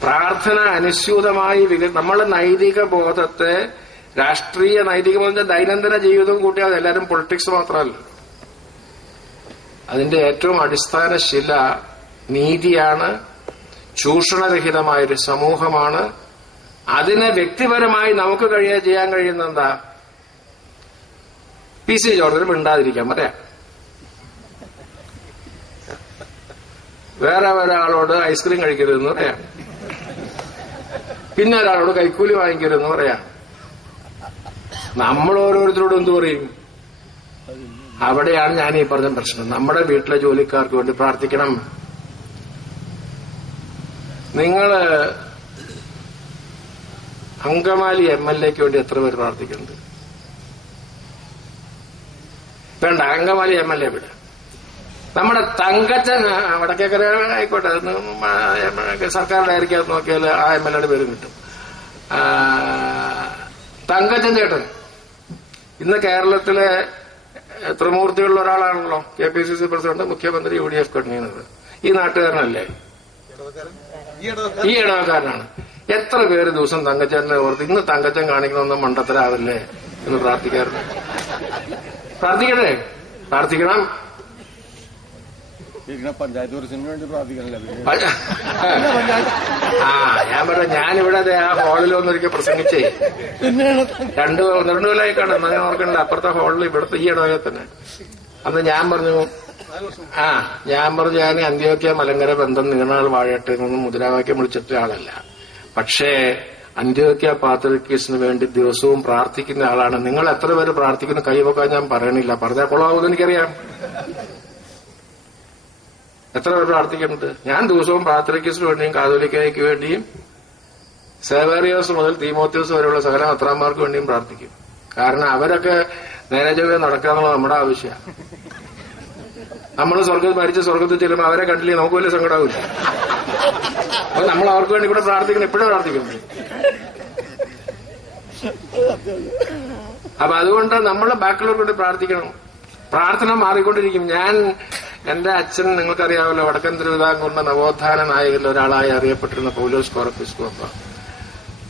പ്രാർത്ഥന അനുസ്യൂതമായി നമ്മുടെ നൈതിക ബോധത്തെ, രാഷ്ട്രീയ നൈതിക ബോധത്തെ ദൈനംദിന ജീവിതവും കൂട്ടിയാൽ എല്ലാവരും പൊളിറ്റിക്സ് മാത്രമല്ല. അതിന്റെ ഏറ്റവും അടിസ്ഥാന ശില നീതിയാണ്, ചൂഷണരഹിതമായൊരു സമൂഹമാണ്. അതിനെ വ്യക്തിപരമായി നമുക്ക് ചെയ്യാൻ കഴിയുന്ന എന്താ? PC ജോർജിന് മിണ്ടാതിരിക്കാൻ പറയാം. വേറെ ഒരാളോട് ഐസ്ക്രീം കഴിക്കരുതെന്ന് പറയാം. പിന്നെ ഒരാളോട് കൈക്കൂലി വാങ്ങിക്കരുതെന്ന് പറയാം. നമ്മൾ ഓരോരുത്തരോടും എന്തു പറയും? അവിടെയാണ് ഞാൻ ഈ പറഞ്ഞ പ്രശ്നം. നമ്മുടെ വീട്ടിലെ ജോലിക്കാർക്ക് വേണ്ടി പ്രാർത്ഥിക്കണം. നിങ്ങള് അങ്കമാലി MLAക്ക് വേണ്ടി എത്ര പേര് പ്രാർത്ഥിക്കുന്നുണ്ട്? വേണ്ട, അങ്കമാലി MLA വിട്. നമ്മുടെ തങ്കച്ചൻ വടക്കേക്കര ആയിക്കോട്ടെ, സർക്കാരുടെ ആയിരിക്കും നോക്കിയാൽ ആ MLAയുടെ പേരും കിട്ടും. തങ്കച്ചൻ ചേട്ടൻ ഇന്ന് കേരളത്തിലെ ത്രിമൂർത്തികളിൽ ഒരാളാണല്ലോ. KPCC പ്രസിഡന്റ്, മുഖ്യമന്ത്രി, UDF കൺവീനർ. ഈ നാട്ടുകാരനല്ലേ? ഈ ഇടവക്കാരനാണ്. എത്ര പേര് ദിവസം തങ്കച്ചനെ ഓർത്ത് ഇന്ന് തങ്കച്ചൻ കാണിക്കണമെന്ന് മണ്ടത്തരാവില്ലേ എന്ന് പ്രാർത്ഥിക്കാറുണ്ട്. പ്രാർത്ഥിക്കട്ടെ, പ്രാർത്ഥിക്കണം. പഞ്ചായത്ത് പ്രസിഡന്റിന് വേണ്ടി പ്രാർത്ഥിക്കണല്ലേ? ഞാൻ ഞാനിവിടെ ആ ഹാളിൽ ഒന്നൊരിക്കൽ പ്രസംഗിച്ചേ, രണ്ടു കൊല്ലമായി കാണാം. അങ്ങനെ ഓർക്കണ്ട. അപ്പുറത്തെ ഹാളിൽ ഇവിടുത്തെ ഈ ഇടവകയിൽ തന്നെ. അന്ന് ഞാൻ പറഞ്ഞു ഞാൻ അന്ത്യോക്യ മലങ്കര ബന്ധം നീണാൾ വാഴട്ടെ എന്നൊന്നും മുദ്രാവാക്യം വിളിച്ചിട്ട ആളല്ല. പക്ഷേ അന്ത്യോക്യ പാത്രിക്കീസിന് വേണ്ടി ദിവസവും പ്രാർത്ഥിക്കുന്ന ആളാണ്. നിങ്ങൾ എത്ര പേര് പ്രാർത്ഥിക്കുന്നു കൈവക്കാൻ ഞാൻ പറയണില്ല. പറഞ്ഞാൽ കൊള്ളാവൂന്ന് എനിക്കറിയാം. എത്ര പേര് പ്രാർത്ഥിക്കുന്നുണ്ട്? ഞാൻ ദിവസവും പാത്രിക്കീസിന് വേണ്ടിയും കാതോലിക്കയ്ക്ക് വേണ്ടിയും സേവേറിയോസ് മുതൽ തീമോത്യോസ് വരെയുള്ള സകല മെത്രാന്മാർക്ക് വേണ്ടിയും പ്രാർത്ഥിക്കും. കാരണം അവരൊക്കെ നേരെ ചൊവ്വേ നടക്കുക എന്നുള്ളത് നമ്മുടെ ആവശ്യമാണ്. നമ്മൾ മരിച്ച സ്വർഗത്തിൽ ചെല്ലുമ്പോൾ അവരെ കണ്ടില്ലേ നമുക്ക് വലിയ സങ്കടമാവില്ല. അപ്പൊ നമ്മൾ അവർക്ക് വേണ്ടി കൂടെ പ്രാർത്ഥിക്കണം, എപ്പോഴും പ്രാർത്ഥിക്കണം. അപ്പൊ അതുകൊണ്ട് നമ്മൾ ബാക്കിയുള്ളവർക്ക് വേണ്ടി പ്രാർത്ഥിക്കണം. പ്രാർത്ഥന മാറിക്കൊണ്ടിരിക്കും. എന്റെ അച്ഛൻ നിങ്ങൾക്കറിയാമല്ലോ, വടക്കൻ തിരുവിതാംകൂറിന്റെ നവോത്ഥാന നായകരിൽ ഒരാളായി അറിയപ്പെട്ടിരുന്ന പൗലോസ് കോറപ്പിസ്കോപ്പ.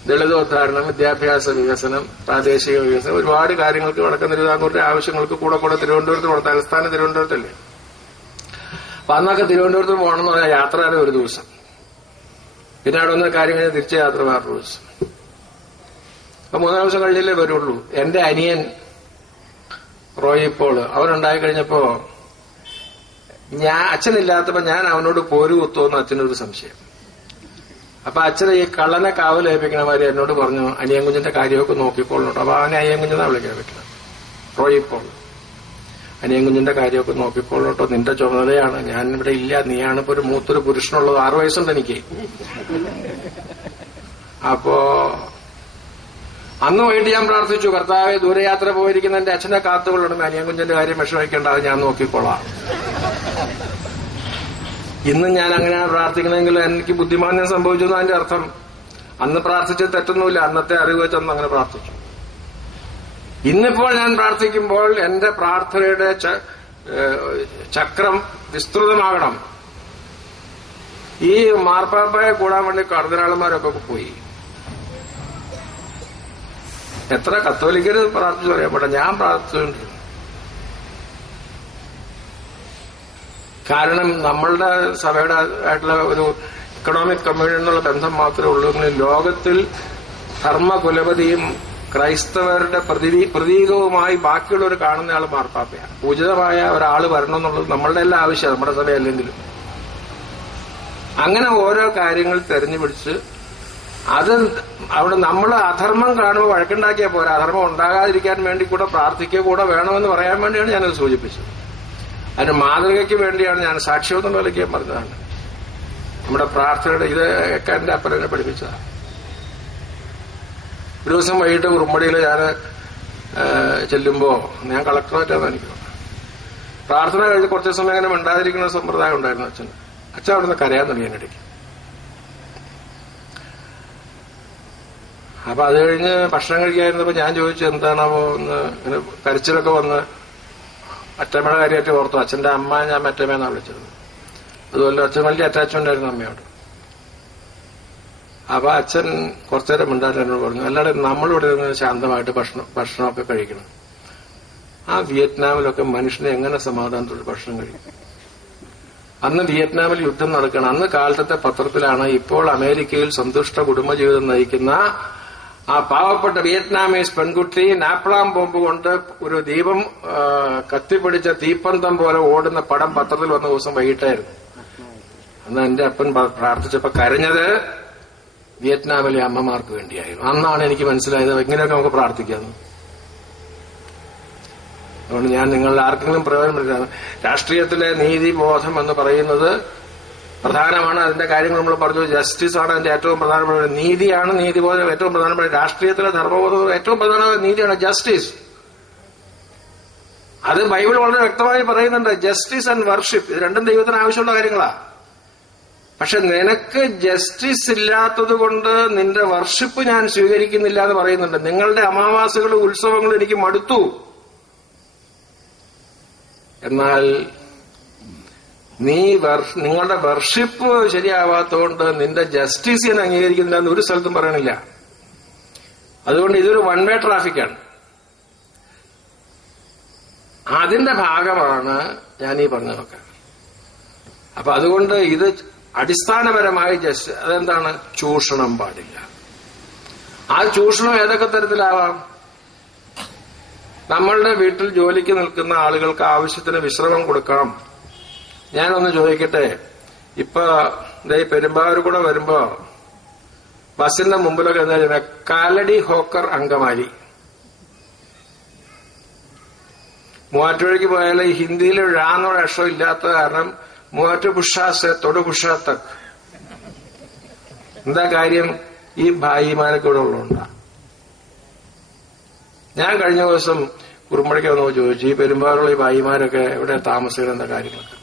ദളിതോദ്ധാരണം, വിദ്യാഭ്യാസ വികസനം, പ്രാദേശിക വികസനം, ഒരുപാട് കാര്യങ്ങൾക്ക് വടക്കൻ തിരുവിതാംകൂറിന്റെ ആവശ്യങ്ങൾക്ക് കൂടെ തിരുവനന്തപുരത്ത് പോകണം. തലസ്ഥാനം തിരുവനന്തപുരത്തല്ലേ. അപ്പൊ അന്നൊക്കെ തിരുവനന്തപുരത്ത് പോകണമെന്ന് പറഞ്ഞാൽ യാത്രയാണ് ഒരു ദിവസം. പിന്നെ അവിടെ ഒന്ന് കാര്യം കഴിഞ്ഞാൽ തിരിച്ച യാത്ര വേറൊരു ദിവസം. അപ്പൊ 3 ദിവസം കഴിഞ്ഞല്ലേ വരുള്ളൂ. എന്റെ അനിയൻ റോയി പോള് അവനുണ്ടായി കഴിഞ്ഞപ്പോ അച്ഛനില്ലാത്തപ്പോ ഞാൻ അവനോട് പോരു കുത്തുമെന്ന് അച്ഛനൊരു സംശയം. അപ്പൊ അച്ഛനെ ഈ കള്ളനെ കാവലേൽപ്പിക്കണ മാതിരി എന്നോട് പറഞ്ഞു, അനിയൻകുഞ്ഞിന്റെ കാര്യമൊക്കെ നോക്കിക്കോളുന്നുണ്ട്. അപ്പൊ അവനെ അനിയൻകുഞ്ഞെന്നാ വിളിക്കാൻ വെക്കണം. റോയി പോൾ, അനിയൻകുഞ്ഞിന്റെ കാര്യമൊക്കെ നോക്കിക്കോളൂട്ടോ, നിന്റെ ചുമതലയാണ്. ഞാൻ ഇവിടെ ഇല്ല, നീയാണിപ്പോ ഒരു മൂത്തൊരു പുരുഷനുള്ളത്. 6 വയസ്സുണ്ട് എനിക്ക്. അപ്പോ അന്ന് വൈകിട്ട് ഞാൻ പ്രാർത്ഥിച്ചു, കർത്താവെ ദൂരയാത്ര പോയിരിക്കുന്ന എന്റെ അച്ഛനെ കാത്തുകൊള്ളണം, അനിയൻകുഞ്ഞിന്റെ കാര്യം വിഷമിക്കേണ്ട, അത് ഞാൻ നോക്കിക്കോളാം. ഇന്നും ഞാൻ അങ്ങനെയാണ് പ്രാർത്ഥിക്കണമെങ്കിൽ എനിക്ക് ബുദ്ധിമാന്യം സംഭവിച്ചു അതിന്റെ അർത്ഥം. അന്ന് പ്രാർത്ഥിച്ചത് തെറ്റൊന്നുമില്ല. അന്നത്തെ അറിവ് വെച്ചൊന്നും അങ്ങനെ പ്രാർത്ഥിച്ചു. ഇന്നിപ്പോൾ ഞാൻ പ്രാർത്ഥിക്കുമ്പോൾ എന്റെ പ്രാർത്ഥനയുടെ ചക്രം വിസ്തൃതമാകണം. ഈ മാർപ്പാപ്പയെ കൂടാൻ വേണ്ടി കർദിനാളന്മാരൊക്കെ പോയി. എത്ര കത്തോലിക്കര് പ്രാർത്ഥിച്ചു പറയാൻ പറ്റും. ഞാൻ പ്രാർത്ഥിച്ചുകൊണ്ടിരുന്നു. കാരണം നമ്മളുടെ സഭയുടെ ആയിട്ടുള്ള ഒരു ഇക്കണോമിക് കമ്മ്യൂണിറ്റി എന്നുള്ള ബന്ധം മാത്രമേ ഉള്ളൂ. ലോകത്തിൽ ധർമ്മകുലപതിയും ക്രൈസ്തവരുടെ പ്രതീകവുമായി ബാക്കിയുള്ളവർ കാണുന്ന ആൾ മാർപ്പാപ്പയാണ്. ഉചിതമായ ഒരാൾ വരണം എന്നുള്ളത് നമ്മളുടെ എല്ലാം ആവശ്യമാണ്, നമ്മുടെ സഭയല്ലെങ്കിലും. അങ്ങനെ ഓരോ കാര്യങ്ങൾ തെരഞ്ഞുപിടിച്ച് അത് അവിടെ നമ്മൾ അധർമ്മം കാണുമ്പോൾ വഴക്കുണ്ടാക്കിയാൽ പോരാ, അധർമ്മം ഉണ്ടാകാതിരിക്കാൻ വേണ്ടി കൂടെ പ്രാർത്ഥിക്കുക കൂടെ വേണമെന്ന് പറയാൻ വേണ്ടിയാണ് ഞാനത് സൂചിപ്പിച്ചത്. അതിന് മാതൃകയ്ക്ക് വേണ്ടിയാണ് ഞാൻ സാക്ഷ്യമെന്ന നിലയ്ക്ക് പറഞ്ഞതാണ്. നമ്മുടെ പ്രാർത്ഥനയുടെ ഇതൊക്കെ എന്റെ അപ്പനെ പഠിപ്പിച്ചതാണ്. ഒരു ദിവസം വൈകിട്ട് കുറുമ്പടിയിൽ ഞാൻ ചെല്ലുമ്പോ ഞാൻ കളക്ടറേറ്റാന്ന് എനിക്ക് പ്രാർത്ഥന കഴിഞ്ഞ് കുറച്ച് സമയം അങ്ങനെ മിണ്ടാതിരിക്കുന്ന സമ്പ്രദായം ഉണ്ടായിരുന്നു അച്ഛൻ. അച്ഛൻ അവിടുന്ന് കരയാൻ തുടങ്ങി എന്നിടയ്ക്ക്. അപ്പൊ അത് കഴിഞ്ഞ് ഭക്ഷണം കഴിക്കാതിരുന്നപ്പോ ഞാൻ ചോദിച്ചു എന്താണാവോ ഒന്ന് ഇങ്ങനെ കരച്ചിലൊക്കെ വന്ന് അച്ഛമ്മയുടെ കാര്യമായിട്ട് ഓർത്തു. അച്ഛന്റെ അമ്മ ഞാൻ മറ്റമ്മയെന്നാണ് വിളിച്ചിരുന്നത്. അതുപോലെ അച്ഛൻ വലിയ അറ്റാച്ച്മെന്റ് ആയിരുന്നു അമ്മയോട്. അപ്പൊ അച്ഛൻ കുറച്ചേരം മിണ്ടായിട്ട് എന്നോട് പറഞ്ഞു, അല്ലാതെ നമ്മളിവിടെ നിന്ന് ശാന്തമായിട്ട് ഭക്ഷണമൊക്കെ കഴിക്കണം. ആ വിയറ്റ്നാമിലൊക്കെ മനുഷ്യനെ എങ്ങനെ സമാധാനത്തോടെ ഭക്ഷണം കഴിക്കും? അന്ന് വിയറ്റ്നാമിൽ യുദ്ധം നടക്കണം. അന്ന് കാലത്തെ പത്രത്തിലാണ് ഇപ്പോൾ അമേരിക്കയിൽ സന്തുഷ്ട കുടുംബജീവിതം നയിക്കുന്ന ആ പാവപ്പെട്ട വിയറ്റ്നാമീസ് പെൺകുട്ടി നാപ്ലാം ബോംബ് കൊണ്ട് ഒരു ദീപം കത്തിപ്പിടിച്ച തീപ്പന്തം പോലെ ഓടുന്ന പടം പത്രത്തിൽ വന്ന ദിവസം വൈകിട്ടായിരുന്നു. അന്ന് എന്റെ അപ്പൻ പ്രാർത്ഥിച്ചപ്പോ കരഞ്ഞത് വിയറ്റ്നാമിലെ അമ്മമാർക്ക് വേണ്ടിയായിരുന്നു. അന്നാണ് എനിക്ക് മനസ്സിലായത് എങ്ങനെയൊക്കെ നമുക്ക് പ്രാർത്ഥിക്കാമെന്ന്. അതുകൊണ്ട് ഞാൻ നിങ്ങളുടെ ആർക്കെങ്കിലും പ്രയോജനപ്പെടുത്താം. രാഷ്ട്രീയത്തിലെ നീതിബോധം എന്ന് പറയുന്നത് പ്രധാനമാണ്. അതിന്റെ കാര്യങ്ങൾ നമ്മൾ പറഞ്ഞു. ജസ്റ്റിസ് ആണ് അതിന്റെ ഏറ്റവും പ്രധാനപ്പെട്ട. നീതിയാണ് നീതിബോധം ഏറ്റവും പ്രധാനപ്പെട്ട. രാഷ്ട്രീയത്തിലെ ധർമ്മബോധം ഏറ്റവും പ്രധാനമായ നീതിയാണ് ജസ്റ്റിസ്. അത് ബൈബിൾ വളരെ വ്യക്തമായി പറയുന്നുണ്ട്. ജസ്റ്റിസ് ആൻഡ് വർഷിപ്പ് ഇത് രണ്ടും ദൈവത്തിന് ആവശ്യമുള്ള കാര്യങ്ങളാണ്. പക്ഷെ നിനക്ക് ജസ്റ്റിസ് ഇല്ലാത്തത് കൊണ്ട് നിന്റെ വർഷിപ്പ് ഞാൻ സ്വീകരിക്കുന്നില്ല എന്ന് പറയുന്നുണ്ട്. നിങ്ങളുടെ അമാവാസികളും ഉത്സവങ്ങളും എനിക്ക് മടുത്തു. എന്നാൽ നിങ്ങളുടെ വർഷിപ്പ് ശരിയാവാത്തതുകൊണ്ട് നിന്റെ ജസ്റ്റിസ് ഞാൻ അംഗീകരിക്കുന്നില്ല എന്ന് ഒരു സ്ഥലത്തും പറയണില്ല. അതുകൊണ്ട് ഇതൊരു വൺ വേ ട്രാഫിക്കാണ്. അതിന്റെ ഭാഗമാണ് ഞാൻ ഈ പറഞ്ഞതൊക്കെ. അപ്പൊ അതുകൊണ്ട് ഇത് അടിസ്ഥാനപരമായി അതെന്താണ്? ചൂഷണം പാടില്ല. ആ ചൂഷണം ഏതൊക്കെ തരത്തിലാവാം? നമ്മളുടെ വീട്ടിൽ ജോലിക്ക് നിൽക്കുന്ന ആളുകൾക്ക് ആവശ്യത്തിന് വിശ്രമം കൊടുക്കണം. ഞാനൊന്ന് ചോദിക്കട്ടെ, ഇപ്പൊ പെരുമ്പാവൂർ കൂടെ വരുമ്പോ ബസിന്റെ മുമ്പിലൊക്കെ എന്താ കാലടി ഹോക്കർ അങ്കമാലി. മൂവാറ്റുപുഴയ്ക്ക് പോയാൽ ഹിന്ദിയിൽ ഴാന്നൊരു അക്ഷരം ഇല്ലാത്ത കാരണം മൂവാറ്റു പുഷാസ് തൊടു പുഷാത്തക്. എന്താ കാര്യം? ഈ ഭായിമാരൊക്കെ ഇവിടെ ഉള്ളതുകൊണ്ടാ. ഞാൻ കഴിഞ്ഞ ദിവസം കുറുമ്പഴയ്ക്ക് വന്നോ ചോദിച്ചു, ഈ പെരുമ്പാറുള്ള ഈ ഭായിമാരൊക്കെ എവിടെ താമസിക്കുന്ന എന്താ കാര്യങ്ങളൊക്കെ.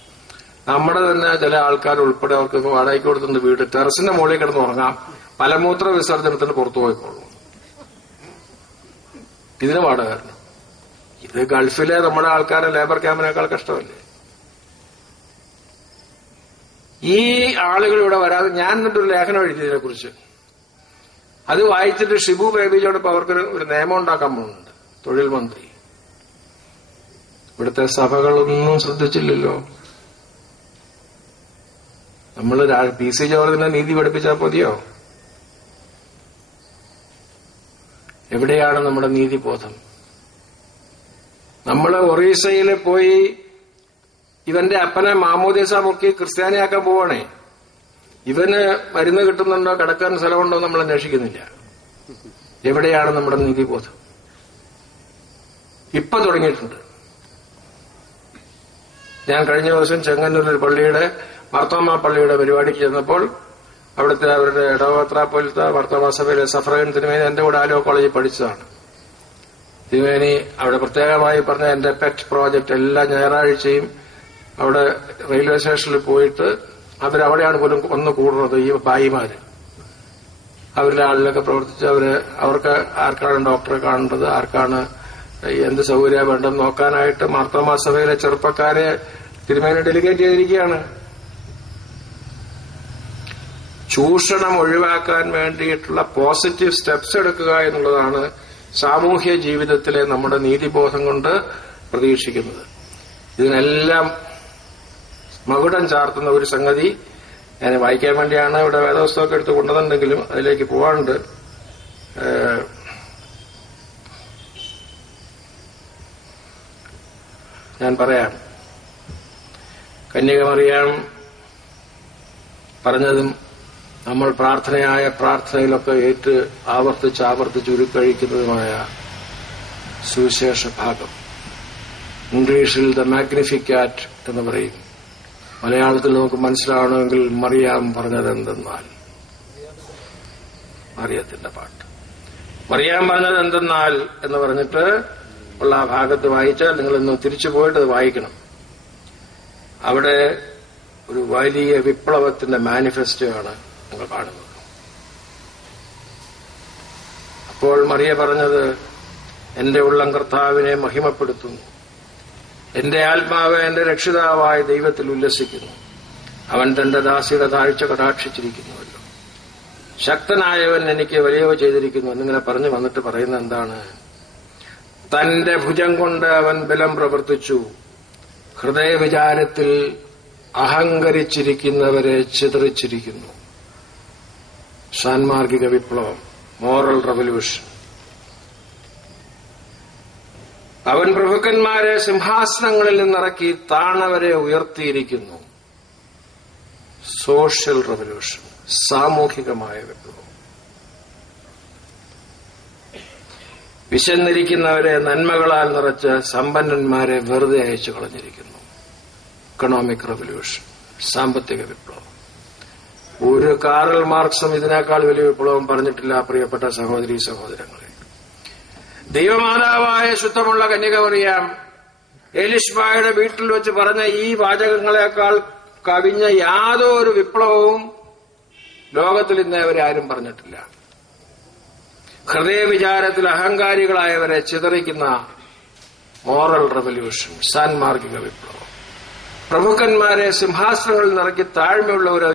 നമ്മുടെ തന്നെ ചില ആൾക്കാർ ഉൾപ്പെടെ അവർക്ക് വാടകയ്ക്ക് കൊടുത്തുണ്ട് വീട്. ടെറസിന്റെ മുകളിൽ കിടന്ന് ഉറങ്ങാം, മലമൂത്ര വിസർജനത്തിന് പുറത്തു പോയിക്കോളൂ. ഇതിന് വാടക കാരണം. ഇത് ഗൾഫിലെ നമ്മുടെ ആൾക്കാരെ ലേബർ ക്യാമ്പിനേക്കാൾ കഷ്ടമല്ലേ? ഈ ആളുകൾ ഇവിടെ വരാതെ ഞാൻ എന്നിട്ടൊരു ലേഖനം എഴുതിയതിനെ കുറിച്ച്. അത് വായിച്ചിട്ട് ഷിബു ബേബിയോടൊപ്പം അവർക്കൊരു നിയമം ഉണ്ടാക്കാൻ പോകുന്നുണ്ട്. തൊഴിൽ മന്ത്രി ഇവിടുത്തെ സഭകളൊന്നും ശ്രദ്ധിച്ചില്ലല്ലോ. നമ്മൾ PC ജോർജിനെ നീതി പഠിപ്പിച്ചാൽ മതിയോ? എവിടെയാണ് നമ്മുടെ നീതിബോധം? നമ്മൾ ഒറീസയിൽ പോയി ഇവന്റെ അപ്പനെ മാമോദീസ മുക്കി ക്രിസ്ത്യാനിയാക്കാൻ പോവാണേ. ഇവന് മരുന്ന് കിട്ടുന്നുണ്ടോ, കിടക്കാൻ സ്ഥലമുണ്ടോ നമ്മൾ അന്വേഷിക്കുന്നില്ല. എവിടെയാണ് നമ്മുടെ നീതിബോധം? ഇപ്പൊ തുടങ്ങിയിട്ടുണ്ട്. ഞാൻ കഴിഞ്ഞ ദിവസം ചെങ്ങന്നൂരിൽ പള്ളിയുടെ മാർത്തോമാ പള്ളിയുടെ പരിപാടിക്ക് ചെന്നപ്പോൾ അവിടുത്തെ അവരുടെ ഇടവത്രാപ്പോലത്തെ മാർത്തോമാ സഭയിലെ സഫ്രഗൻ തിരുമേനി എന്റെ കൂടെ ആലോ കോളേജിൽ പഠിച്ചതാണ്. തിരുമേനി അവിടെ പ്രത്യേകമായി പറഞ്ഞ എന്റെ പെറ്റ് പ്രോജക്ട് എല്ലാ ഞായറാഴ്ചയും അവിടെ റെയിൽവേ സ്റ്റേഷനിൽ പോയിട്ട് അവരവിടെയാണ് പോലും വന്ന് കൂടുന്നത് ഈ ഭായിമാര്. അവരുടെ ആളിലൊക്കെ പ്രവർത്തിച്ച് അവർക്ക് ആർക്കാണ് ഡോക്ടറെ കാണേണ്ടത്, ആർക്കാണ് എന്ത് സൗകര്യം വേണ്ടെന്ന് നോക്കാനായിട്ട് മാർത്തോമാ സഭയിലെ ചെറുപ്പക്കാരെ തിരുമേനി ഡെലിഗേറ്റ് ചെയ്തിരിക്കുകയാണ്. ചൂഷണം ഒഴിവാക്കാൻ വേണ്ടിയിട്ടുള്ള പോസിറ്റീവ് സ്റ്റെപ്സ് എടുക്കുക എന്നുള്ളതാണ് സാമൂഹ്യ ജീവിതത്തിലെ നമ്മുടെ നീതിബോധം കൊണ്ട് പ്രതീക്ഷിക്കുന്നത്. ഇതിനെല്ലാം മകുടം ചാർത്തുന്ന ഒരു സംഗതി ഞാൻ വായിക്കാൻ വേണ്ടിയാണ് ഇവിടെ വേദപുസ്തകമൊക്കെ എടുത്ത് കൊണ്ടുവന്നിട്ടുണ്ടെങ്കിലും അതിലേക്ക് പോവാണ്ട്. ഞാൻ പറയാം. കന്യകമറിയാം പറഞ്ഞതും നമ്മൾ പ്രാർത്ഥനയിലൊക്കെ ആവർത്തിച്ച് ഉരുക്കഴിക്കുന്നതുമായ സുവിശേഷ ഭാഗം, ഇംഗ്ലീഷിൽ ദ മാഗ്നിഫിക്കാറ്റ് എന്ന് പറയും. മലയാളത്തിൽ നമുക്ക് മനസ്സിലാവണമെങ്കിൽ മറിയാം പറഞ്ഞതെന്തെന്നാൽ, മറിയത്തിന്റെ പാട്ട്, മറിയാം പറഞ്ഞതെന്തെന്നാൽ എന്ന് പറഞ്ഞിട്ട് ഉള്ള ആ ഭാഗത്ത് വായിച്ചാൽ നിങ്ങളിന്ന് തിരിച്ചു പോയിട്ട് അത് വായിക്കണം. അവിടെ ഒരു വലിയ വിപ്ലവത്തിന്റെ മാനിഫെസ്റ്റോ ആണ് നിങ്ങൾ കാണുന്നത്. അപ്പോൾ മറിയ പറഞ്ഞത്, എന്റെ ഉള്ളം കർത്താവിനെ മഹിമപ്പെടുത്തുന്നു, എന്റെ ആത്മാവ് എന്റെ രക്ഷിതാവായ ദൈവത്തിൽ ഉല്ലസിക്കുന്നു, അവൻ തന്റെ ദാസിയുടെ താഴ്ച കടാക്ഷിച്ചിരിക്കുന്നുവല്ലോ, ശക്തനായവൻ എനിക്ക് വലിയവ ചെയ്തിരിക്കുന്നു എന്നിങ്ങനെ പറഞ്ഞു വന്നിട്ട് പറയുന്നത് എന്താണ്? തന്റെ ഭുജം കൊണ്ട് അവൻ ബലം പ്രവർത്തിച്ചു, ഹൃദയവിചാരത്തിൽ അഹങ്കരിച്ചിരിക്കുന്നവരെ ചിതറിച്ചിരിക്കുന്നു. സാൻമാർഗിക വിപ്ലവം, മോറൽ റവല്യൂഷൻ. അവൻ പ്രഭുക്കന്മാരെ സിംഹാസനങ്ങളിൽ നിന്നിറക്കി താണവരെ ഉയർത്തിയിരിക്കുന്നു. സോഷ്യൽ റവല്യൂഷൻ, സാമൂഹികമായ വിപ്ലവം. വിശന്നിരിക്കുന്നവരെ നന്മകളാൽ നിറച്ച് സമ്പന്നന്മാരെ വെറുതെ അയച്ചു കളഞ്ഞിരിക്കുന്നു. ഇക്കണോമിക് റവല്യൂഷൻ, സാമ്പത്തിക വിപ്ലവം. ഒരു കാറൽ മാർക്സും ഇതിനേക്കാൾ വലിയ വിപ്ലവം പറഞ്ഞിട്ടില്ല. പ്രിയപ്പെട്ട സഹോദരീ സഹോദരങ്ങളെ, ദൈവമാതാവായ ശുദ്ധമുള്ള കന്യകമറിയാം എലിശ്ബായുടെ വീട്ടിൽ വെച്ച് പറഞ്ഞ ഈ വാചകങ്ങളെക്കാൾ കവിഞ്ഞ യാതൊരു വിപ്ലവവും ലോകത്തിൽ ഇന്നേ വരെ ആരും പറഞ്ഞിട്ടില്ല. ഹൃദയവിചാരത്തിൽ അഹങ്കാരികളായവരെ ചിതറിക്കുന്ന മോറൽ റവല്യൂഷൻ, സാൻമാർഗിക വിപ്ലവം. പ്രമുഖന്മാരെ സിംഹാസനങ്ങളിൽ നിറക്കി താഴ്മയുള്ളവരെ